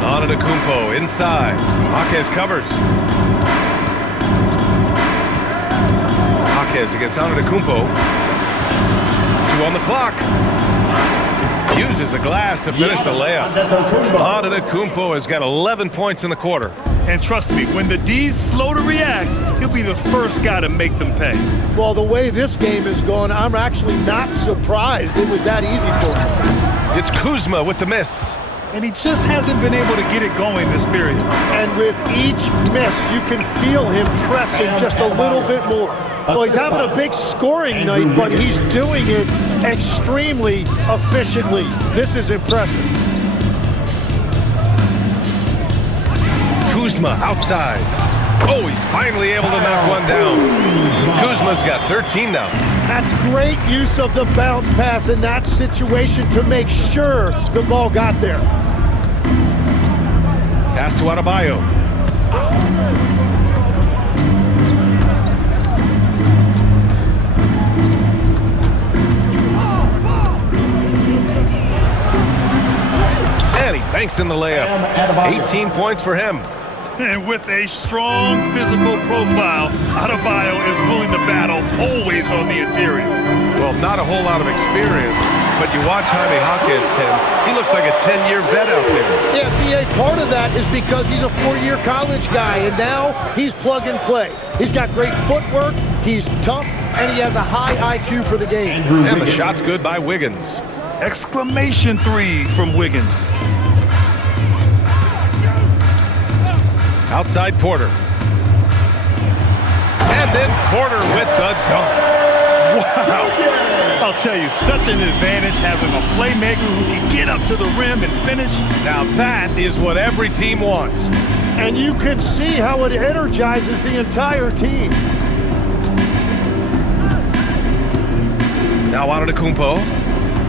Antetokounmpo inside. Jaquez covers. Jaquez against Antetokounmpo. 2 on the clock. Uses the glass to finish the layup. Antetokounmpo has got 11 points in the quarter. And trust me, when the D's slow to react, he'll be the first guy to make them pay. Well, the way this game is going, I'm actually not surprised it was that easy for him. It's Kuzma with the miss. And he just hasn't been able to get it going this period. And with each miss, you can feel him pressing just a little bit more. Well, he's having a big scoring night, but he's doing it extremely efficiently. This is impressive. Kuzma outside. Oh, he's finally able to knock one down. Kuzma's got 13 now. That's great use of the bounce pass in that situation to make sure the ball got there. Pass to Adebayo. And he banks in the layup. 18 points for him. And with a strong physical profile, Adebayo is willing to battle always on the interior. Well, not a whole lot of experience, but you watch Jaime Jaquez, Tim. He looks like a 10-year vet out there. Yeah, BA, part of that is because he's a four-year college guy, and now he's plug and play. He's got great footwork, he's tough, and he has a high IQ for the game. And the shot's good by Wiggins. Exclamation three from Wiggins. Outside Porter. And then Porter with the dunk. Wow. I'll tell you, such an advantage having a playmaker who can get up to the rim and finish. Now that is what every team wants. And you can see how it energizes the entire team. Now Antetokounmpo.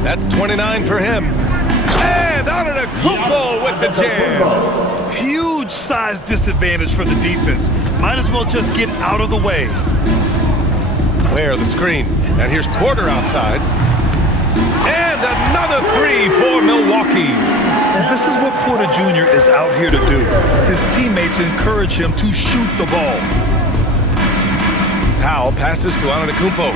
That's 29 for him. And Antetokounmpo with the jam. Huge size disadvantage for the defense. Might as well just get out of the way. Where the screen. And here's Porter outside. And another three for Milwaukee. And this is what Porter Jr. is out here to do. His teammates encourage him to shoot the ball. Powell passes to Antetokounmpo.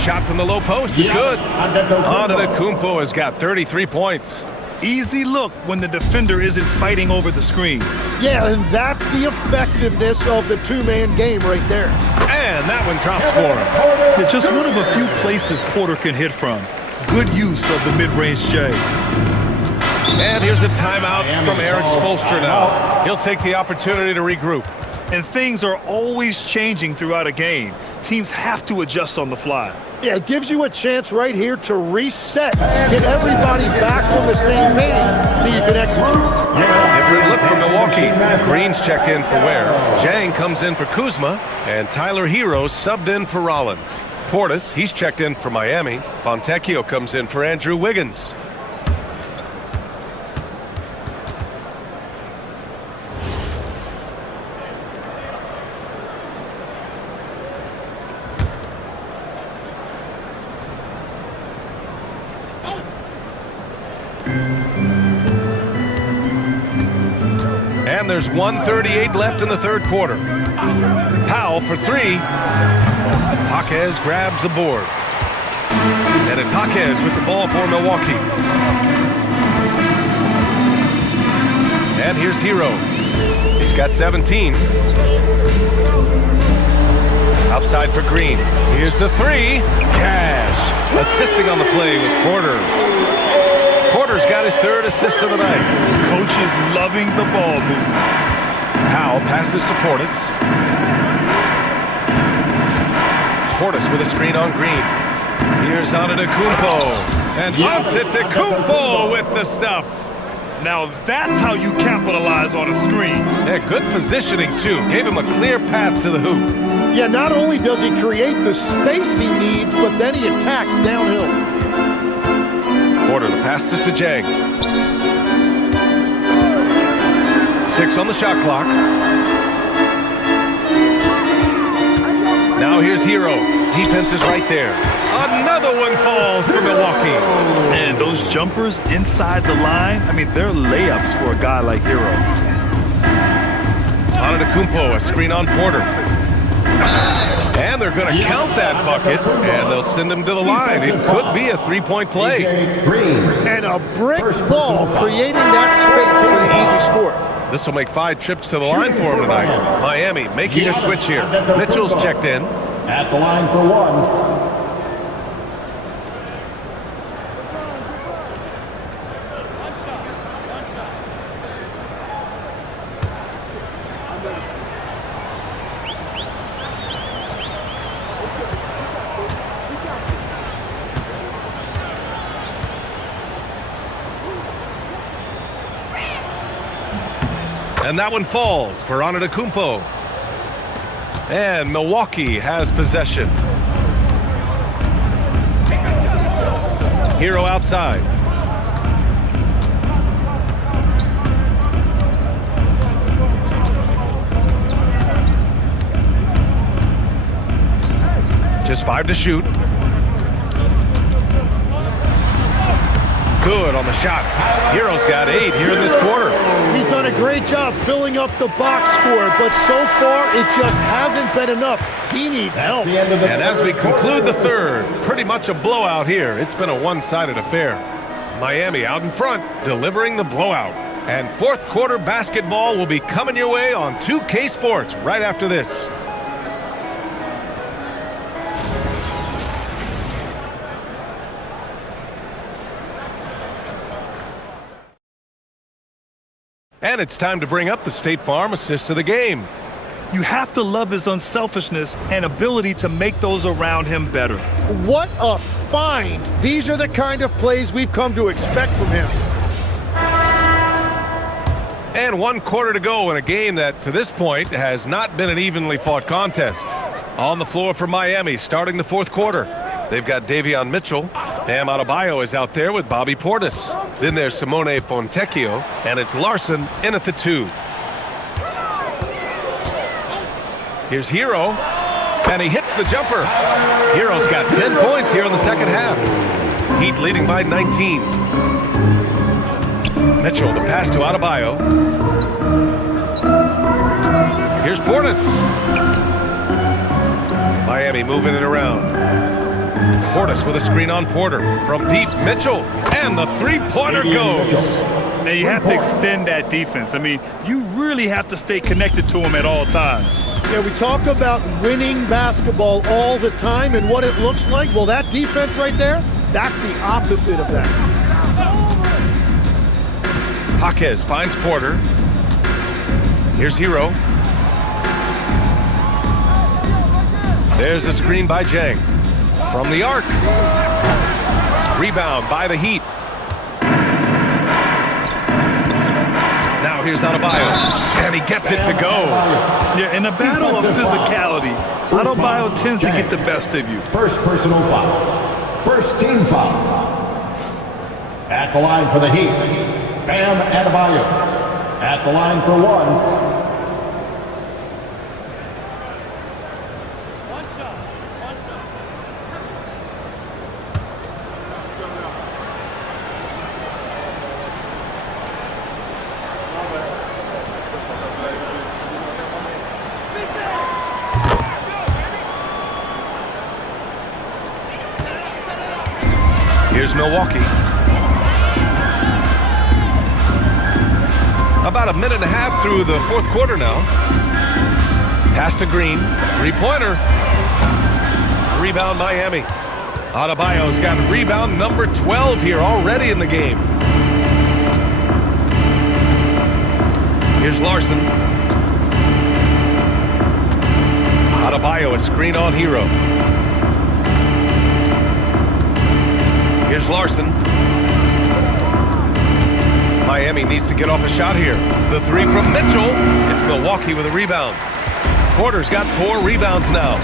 Shot from the low post is good. Antetokounmpo has got 33 points. Easy look when the defender isn't fighting over the screen. Yeah, and that's the effectiveness of the two-man game right there. And that one drops for him. Yeah, just one of a few places Porter can hit from. Good use of the mid-range J. And here's a timeout from Eric Spoelstra now. He'll take the opportunity to regroup. And things are always changing throughout a game. Teams have to adjust on the fly. Yeah, it gives you a chance right here to reset, get everybody back on the same page so you can execute. Different look from Milwaukee. Green's checked in for Ware. Jang comes in for Kuzma. And Tyler Hero subbed in for Rollins. Portis, he's checked in for Miami. Fontecchio comes in for Andrew Wiggins. And there's 1:38 left in the third quarter. Powell for three. Jaquez grabs the board. And it's Jaquez with the ball for Milwaukee. And here's Hero. He's got 17. Outside for Green. Here's the three. Cash. Assisting on the play was Porter. Porter's got his third assist of the night. Coach is loving the ball movement. Powell passes to Portis. Portis with a screen on Green. Here's Antetokounmpo. And Antetokounmpo with the stuff. Now that's how you capitalize on a screen. Yeah, good positioning, too. Gave him a clear path to the hoop. Yeah, not only does he create the space he needs, but then he attacks downhill. Porter, the pass to Sajang. 6 on the shot clock. Now here's Hero. Defense is right there. Another one falls for Milwaukee. And those jumpers inside the line, I mean, they're layups for a guy like Hero. Antetokounmpo, a screen on Porter. And they're going to count that bucket, and they'll send him to the line. It could be a three-point play. And a brick wall creating that space for the easy score. This will make 5 trips to the line for him tonight. Miami making a switch here. Mitchell's checked in. At the line for one. And that one falls for Antetokounmpo. And Milwaukee has possession. Hero outside. Just 5 to shoot. Good on the shot. Hero's got 8 here in this quarter. He's done a great job filling up the box score, but so far it just hasn't been enough. He needs help. And as we conclude the third, pretty much a blowout here. It's been a one-sided affair. Miami out in front, delivering the blowout. And fourth quarter basketball will be coming your way on 2K Sports right after this. And it's time to bring up the State Farm assist of the game. You have to love his unselfishness and ability to make those around him better. What a find. These are the kind of plays we've come to expect from him. And 1 quarter to go in a game that, to this point, has not been an evenly fought contest. On the floor for Miami, starting the fourth quarter. They've got Davion Mitchell. Bam Adebayo is out there with Bobby Portis. Then there's Simone Fontecchio, and it's Larson in at the 2. Here's Hero, and he hits the jumper. Hero's got 10 points here in the second half. Heat leading by 19. Mitchell, the pass to Adebayo. Here's Portis. Miami moving it around. Portis with a screen on Porter. From deep, Mitchell, and the three-pointer goes. Now, you have to extend that defense. I mean, you really have to stay connected to him at all times. Yeah, we talk about winning basketball all the time and what it looks like. Well, that defense right there, that's the opposite of that. Jaquez finds Porter. Here's Hero. There's a screen by Jang. From the arc. Rebound by the Heat. Now here's Adebayo. And he gets it to go. Yeah, in a battle of physicality, Adebayo tends to get the best of you. First personal foul. First team foul. At the line for the Heat, Bam Adebayo. At the line for one. Here's Milwaukee. About a minute and a half through the fourth quarter now. Pass to Green. Three-pointer. Rebound Miami. Adebayo's got rebound number 12 here already in the game. Here's Larson. Adebayo, a screen on Hero. Here's Larson. Miami needs to get off a shot here. The 3 from Mitchell. It's Milwaukee with a rebound. Porter's got 4 rebounds now.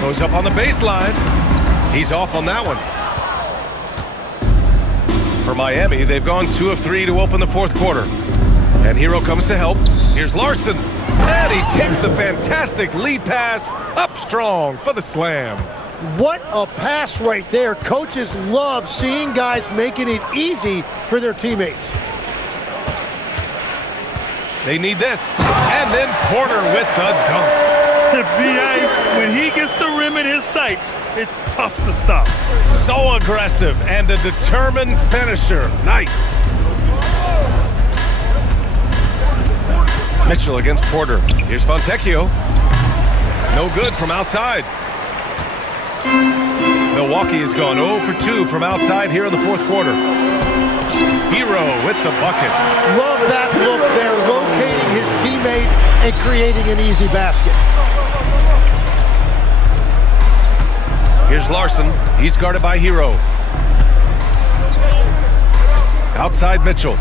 Goes up on the baseline. He's off on that one. For Miami, they've gone 2 of 3 to open the fourth quarter. And Hero comes to help. Here's Larson. And he takes the fantastic lead pass up strong for the slam. What a pass right there. Coaches love seeing guys making it easy for their teammates. They need this. And then Porter with the dunk. B.A., when he gets the rim in his sights, it's tough to stop. So aggressive and a determined finisher. Nice. Mitchell against Porter. Here's Fontecchio. No good from outside. Milwaukee has gone 0 for 2 from outside here in the fourth quarter. Hero with the bucket. Love that look there, locating his teammate and creating an easy basket. Here's Larson. He's guarded by Hero. Outside Mitchell.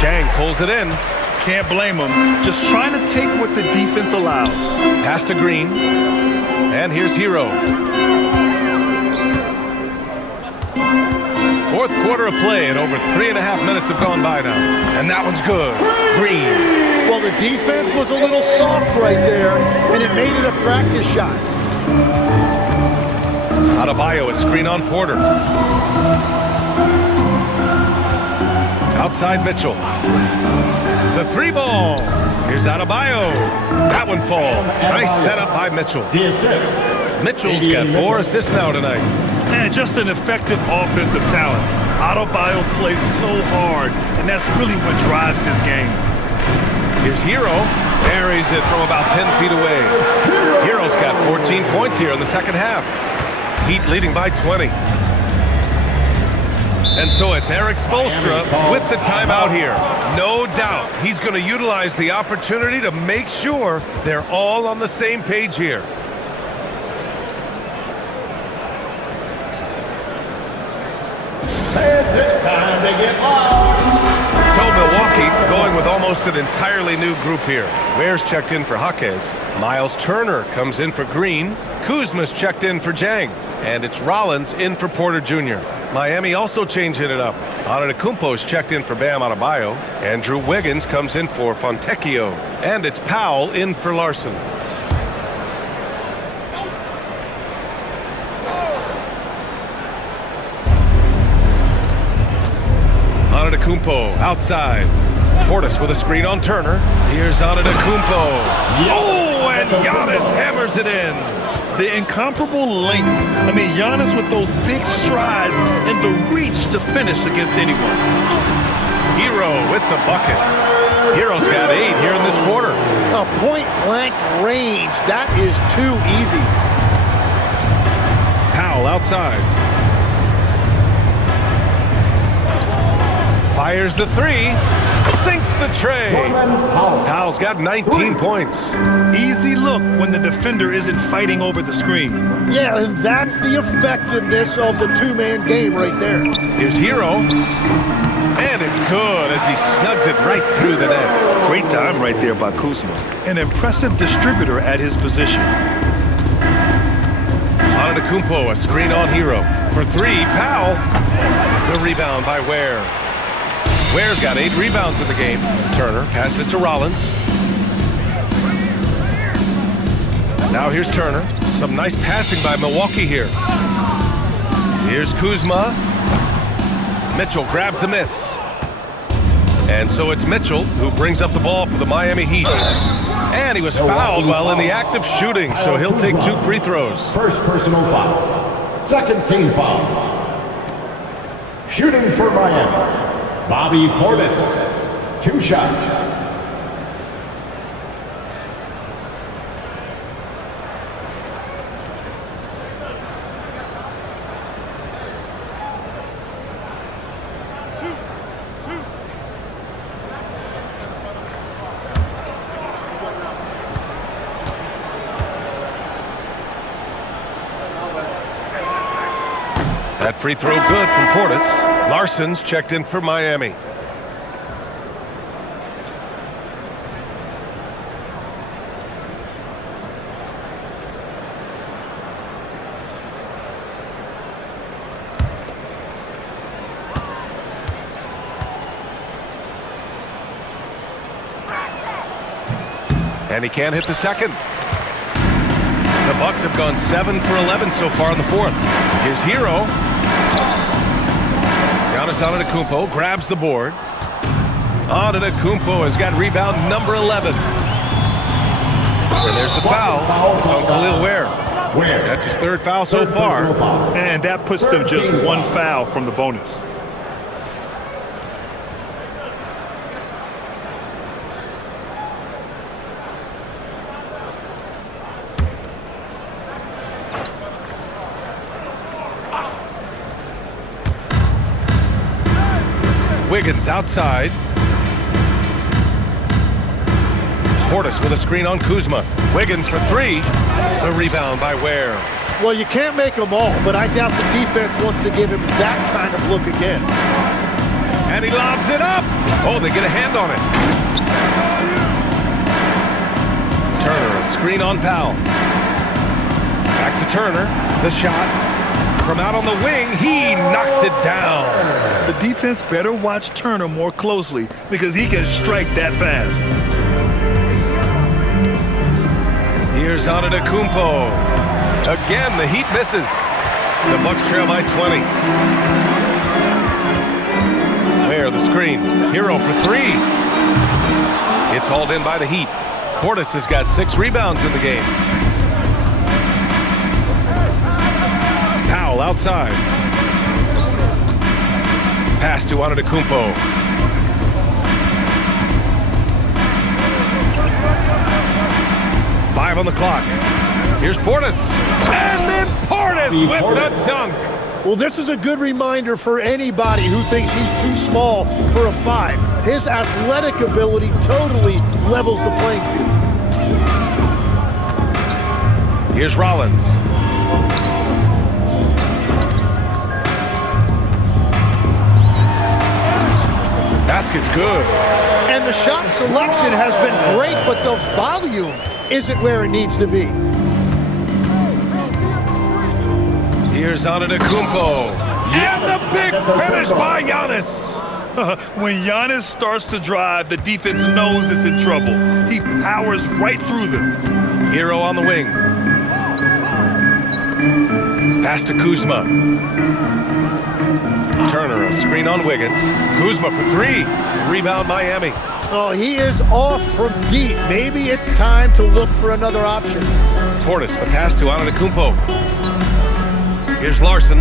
Jang pulls it in. Can't blame him. Just trying to take what the defense allows. Pass to Green. And here's Hero. Fourth quarter of play, and over 3.5 minutes have gone by now. And that one's good. Green. Well, the defense was a little soft right there, and it made it a practice shot. Adebayo, a screen on Porter. Outside Mitchell. The three ball. Here's Adebayo. That one falls. Nice setup by Mitchell. Mitchell's got 4 assists now tonight. And just an effective offensive talent. Adebayo plays so hard, and that's really what drives his game. Here's Hero. Buries it from about 10 feet away. Hero's got 14 points here in the second half. Heat leading by 20. And so it's Eric Spoelstra with the timeout here. No doubt he's going to utilize the opportunity to make sure they're all on the same page here. It's time to get loud. So Milwaukee going with almost an entirely new group here. Ware's checked in for Jaquez. Miles Turner comes in for Green. Kuzma's checked in for Jang. And it's Rollins in for Porter Jr. Miami also changing it up. Antetokounmpo's checked in for Bam Adebayo. Andrew Wiggins comes in for Fontecchio. And it's Powell in for Larson. Antetokounmpo outside. Portis with a screen on Turner. Here's Antetokounmpo. Oh, and Giannis hammers it in. The incomparable length. I mean, Giannis with those big strides and the reach to finish against anyone. Hero with the bucket. Hero's got 8 here in this quarter. A point-blank range. That is too easy. Powell outside. Fires the 3. Sinks the tray. Powell's got 19 points. Easy look when the defender isn't fighting over the screen. Yeah, and that's the effectiveness of the two-man game right there. Here's Hero. And it's good as he snugs it right through the net. Great time right there by Kuzma. An impressive distributor at his position. Antetokounmpo, a screen on Hero. For 3, Powell. The rebound by Ware. Ware's got 8 rebounds in the game. Turner passes to Rollins. Now here's Turner. Some nice passing by Milwaukee here. Here's Kuzma. Mitchell grabs a miss. And so it's Mitchell who brings up the ball for the Miami Heat. And he was fouled while in the act of shooting, so he'll take 2 free throws. First personal foul. Second team foul. Shooting for Miami. Bobby Portis, 2 shots. That free throw good from Portis. Larson's checked in for Miami. And he can't hit the second. The Bucks have gone 7 for 11 so far in the fourth. Here's Hero. Giannis Antetokounmpo grabs the board. Antetokounmpo has got rebound number 11. And there's the foul. It's on Khalil Ware. That's his third foul so far. And that puts them just one foul from the bonus. Wiggins outside. Portis with a screen on Kuzma. Wiggins for three. The rebound by Ware. Well, you can't make them all, but I doubt the defense wants to give him that kind of look again. And he lobs it up. Oh, they get a hand on it. Turner, a screen on Powell. Back to Turner. The shot. From out on the wing, he knocks it down. The defense better watch Turner more closely because he can strike that fast. Here's Antetokounmpo. Again, the Heat misses. The Bucks trail by 20. Ware, the screen. Hero for three. It's hauled in by the Heat. Portis has got 6 rebounds in the game. Powell outside. Pass to Antetokounmpo. Five on the clock. Here's Portis. And then Portis with the dunk. Well, this is a good reminder for anybody who thinks he's too small for a 5. His athletic ability totally levels the playing field. Here's Rollins. Basket's good. And the shot selection has been great, but the volume isn't where it needs to be. Here's Antetokounmpo. And the big finish by Giannis. When Giannis starts to drive, the defense knows it's in trouble. He powers right through them. Hero on the wing. Pass to Kuzma. Turner, a screen on Wiggins. Kuzma for three. Rebound Miami. Oh, he is off from deep. Maybe it's time to look for another option. Portis, the pass to Antetokounmpo. Here's Larson.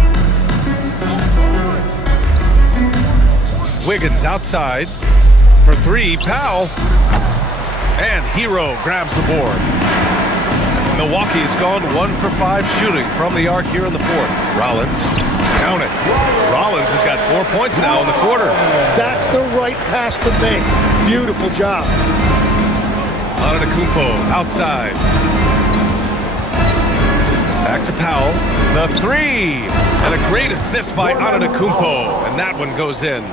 Wiggins outside for three. Powell. And Hero grabs the board. Milwaukee's gone 1 for 5 shooting from the arc here in the fourth. Rollins. Count it. Rollins has got 4 points now in the quarter. That's the right pass to make. Beautiful job. Antetokounmpo outside. Back to Powell. The three. And a great assist by Antetokounmpo. And that one goes in.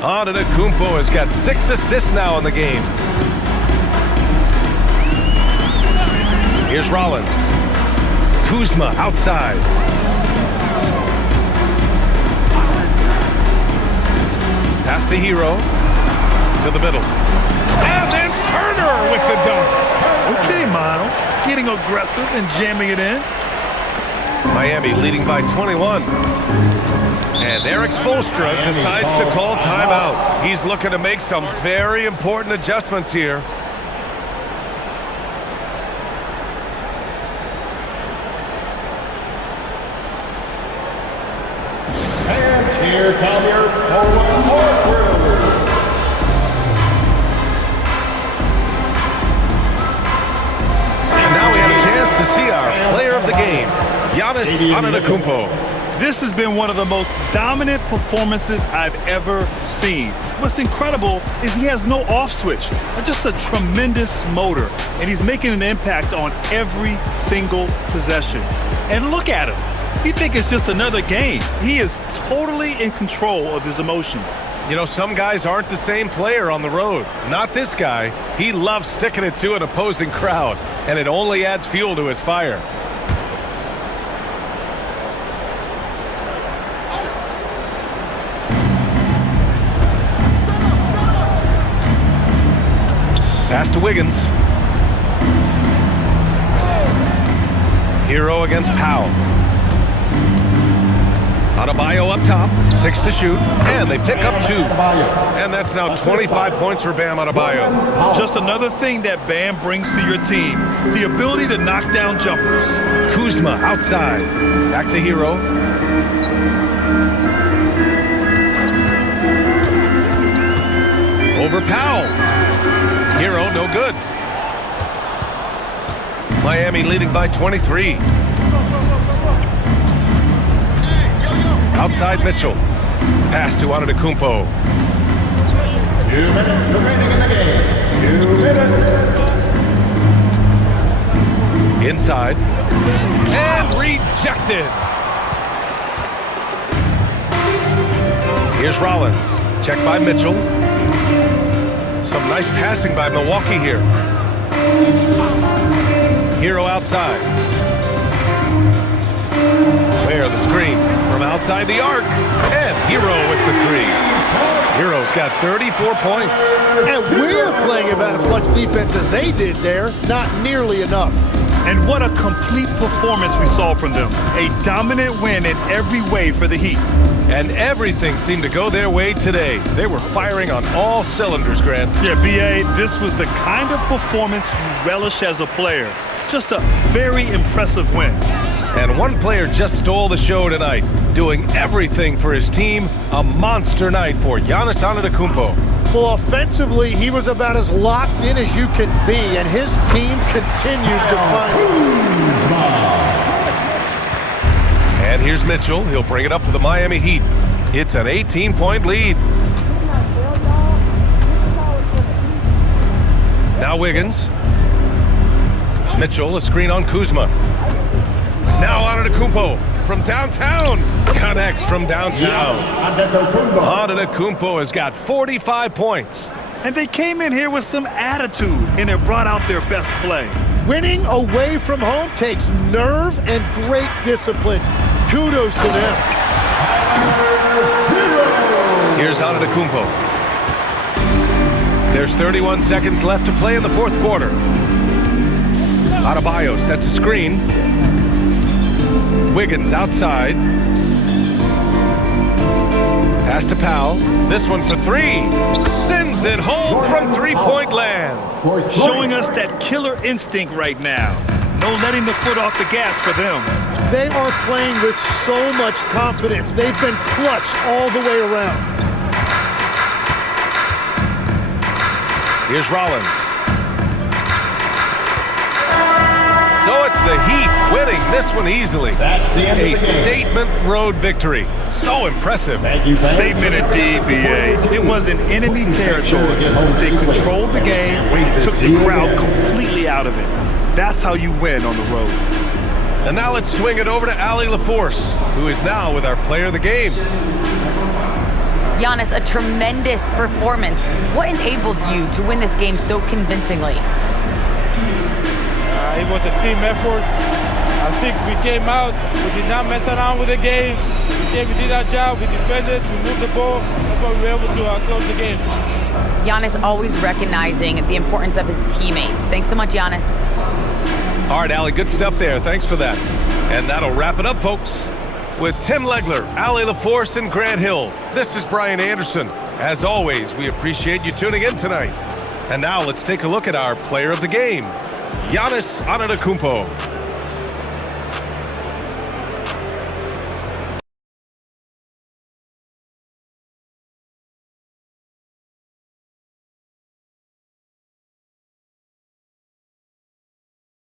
Antetokounmpo has got 6 assists now in the game. Here's Rollins. Kuzma outside. Pass to Hero. To the middle. And then Turner with the dunk. Okay, Miles. Getting aggressive and jamming it in. Miami leading by 21. And Eric Spoelstra decides to call timeout. He's looking to make some very important adjustments here. And here come your forward court crew. And now we have a chance to see our player of the game, Giannis Antetokounmpo. This has been one of the most dominant performances I've ever seen. What's incredible is he has no off switch, just a tremendous motor, and he's making an impact on every single possession. And look at him. You think it's just another game. He is totally in control of his emotions. You know, some guys aren't the same player on the road. Not this guy. He loves sticking it to an opposing crowd, and it only adds fuel to his fire. Pass to Wiggins. Hero against Powell. Adebayo up top, 6 to shoot, and they pick up 2. And that's now 25 points for Bam Adebayo. Just another thing that Bam brings to your team, the ability to knock down jumpers. Kuzma outside, back to Hero. Over Powell. Hero, no good. Miami leading by 23. Outside Mitchell. Pass to Antetokounmpo. 2 minutes remaining in the game. 2 minutes. Inside. And rejected. Here's Rollins. Check by Mitchell. Some nice passing by Milwaukee here. Hero outside. Where the screen from outside the arc. And Hero with the 3. Hero's got 34 points. And we're playing about as much defense as they did there. Not nearly enough. And what a complete performance we saw from them. A dominant win in every way for the Heat. And everything seemed to go their way today. They were firing on all cylinders, Grant. Yeah, B.A., this was the kind of performance you relish as a player. Just a very impressive win. And one player just stole the show tonight, doing everything for his team. A monster night for Giannis Antetokounmpo. Well, offensively, he was about as locked in as you can be, and his team continued to find And here's Mitchell. He'll bring it up for the Miami Heat. It's an 18-point lead. Now Wiggins. Mitchell, a screen on Kuzma. Now Antetokounmpo from downtown. Connects from downtown. Antetokounmpo has got 45 points. And they came in here with some attitude, and it brought out their best play. Winning away from home takes nerve and great discipline. Kudos to them. Here's Antetokounmpo. There's 31 seconds left to play in the fourth quarter. Adebayo sets a screen. Wiggins outside. Pass to Powell. This one for 3. Sends it home from three-point land. Showing us that killer instinct right now. No letting the foot off the gas for them. They are playing with so much confidence. They've been clutch all the way around. Here's Rollins. So it's the Heat winning this one easily. A statement road victory. So impressive. Statement indeed, B.A. It was in enemy territory. They controlled the game and took the crowd completely out of it. That's how you win on the road. And now let's swing it over to Allie LaForce, who is now with our player of the game. Giannis, a tremendous performance. What enabled you to win this game so convincingly? It was a team effort. I think we came out, we did not mess around with the game. We did our job, we defended, we moved the ball. That's why we were able to close the game. Giannis always recognizing the importance of his teammates. Thanks so much, Giannis. All right, Allie, good stuff there. Thanks for that. And that'll wrap it up, folks. With Tim Legler, Allie LaForce, and Grant Hill, this is Brian Anderson. As always, we appreciate you tuning in tonight. And now let's take a look at our player of the game, Giannis Antetokounmpo.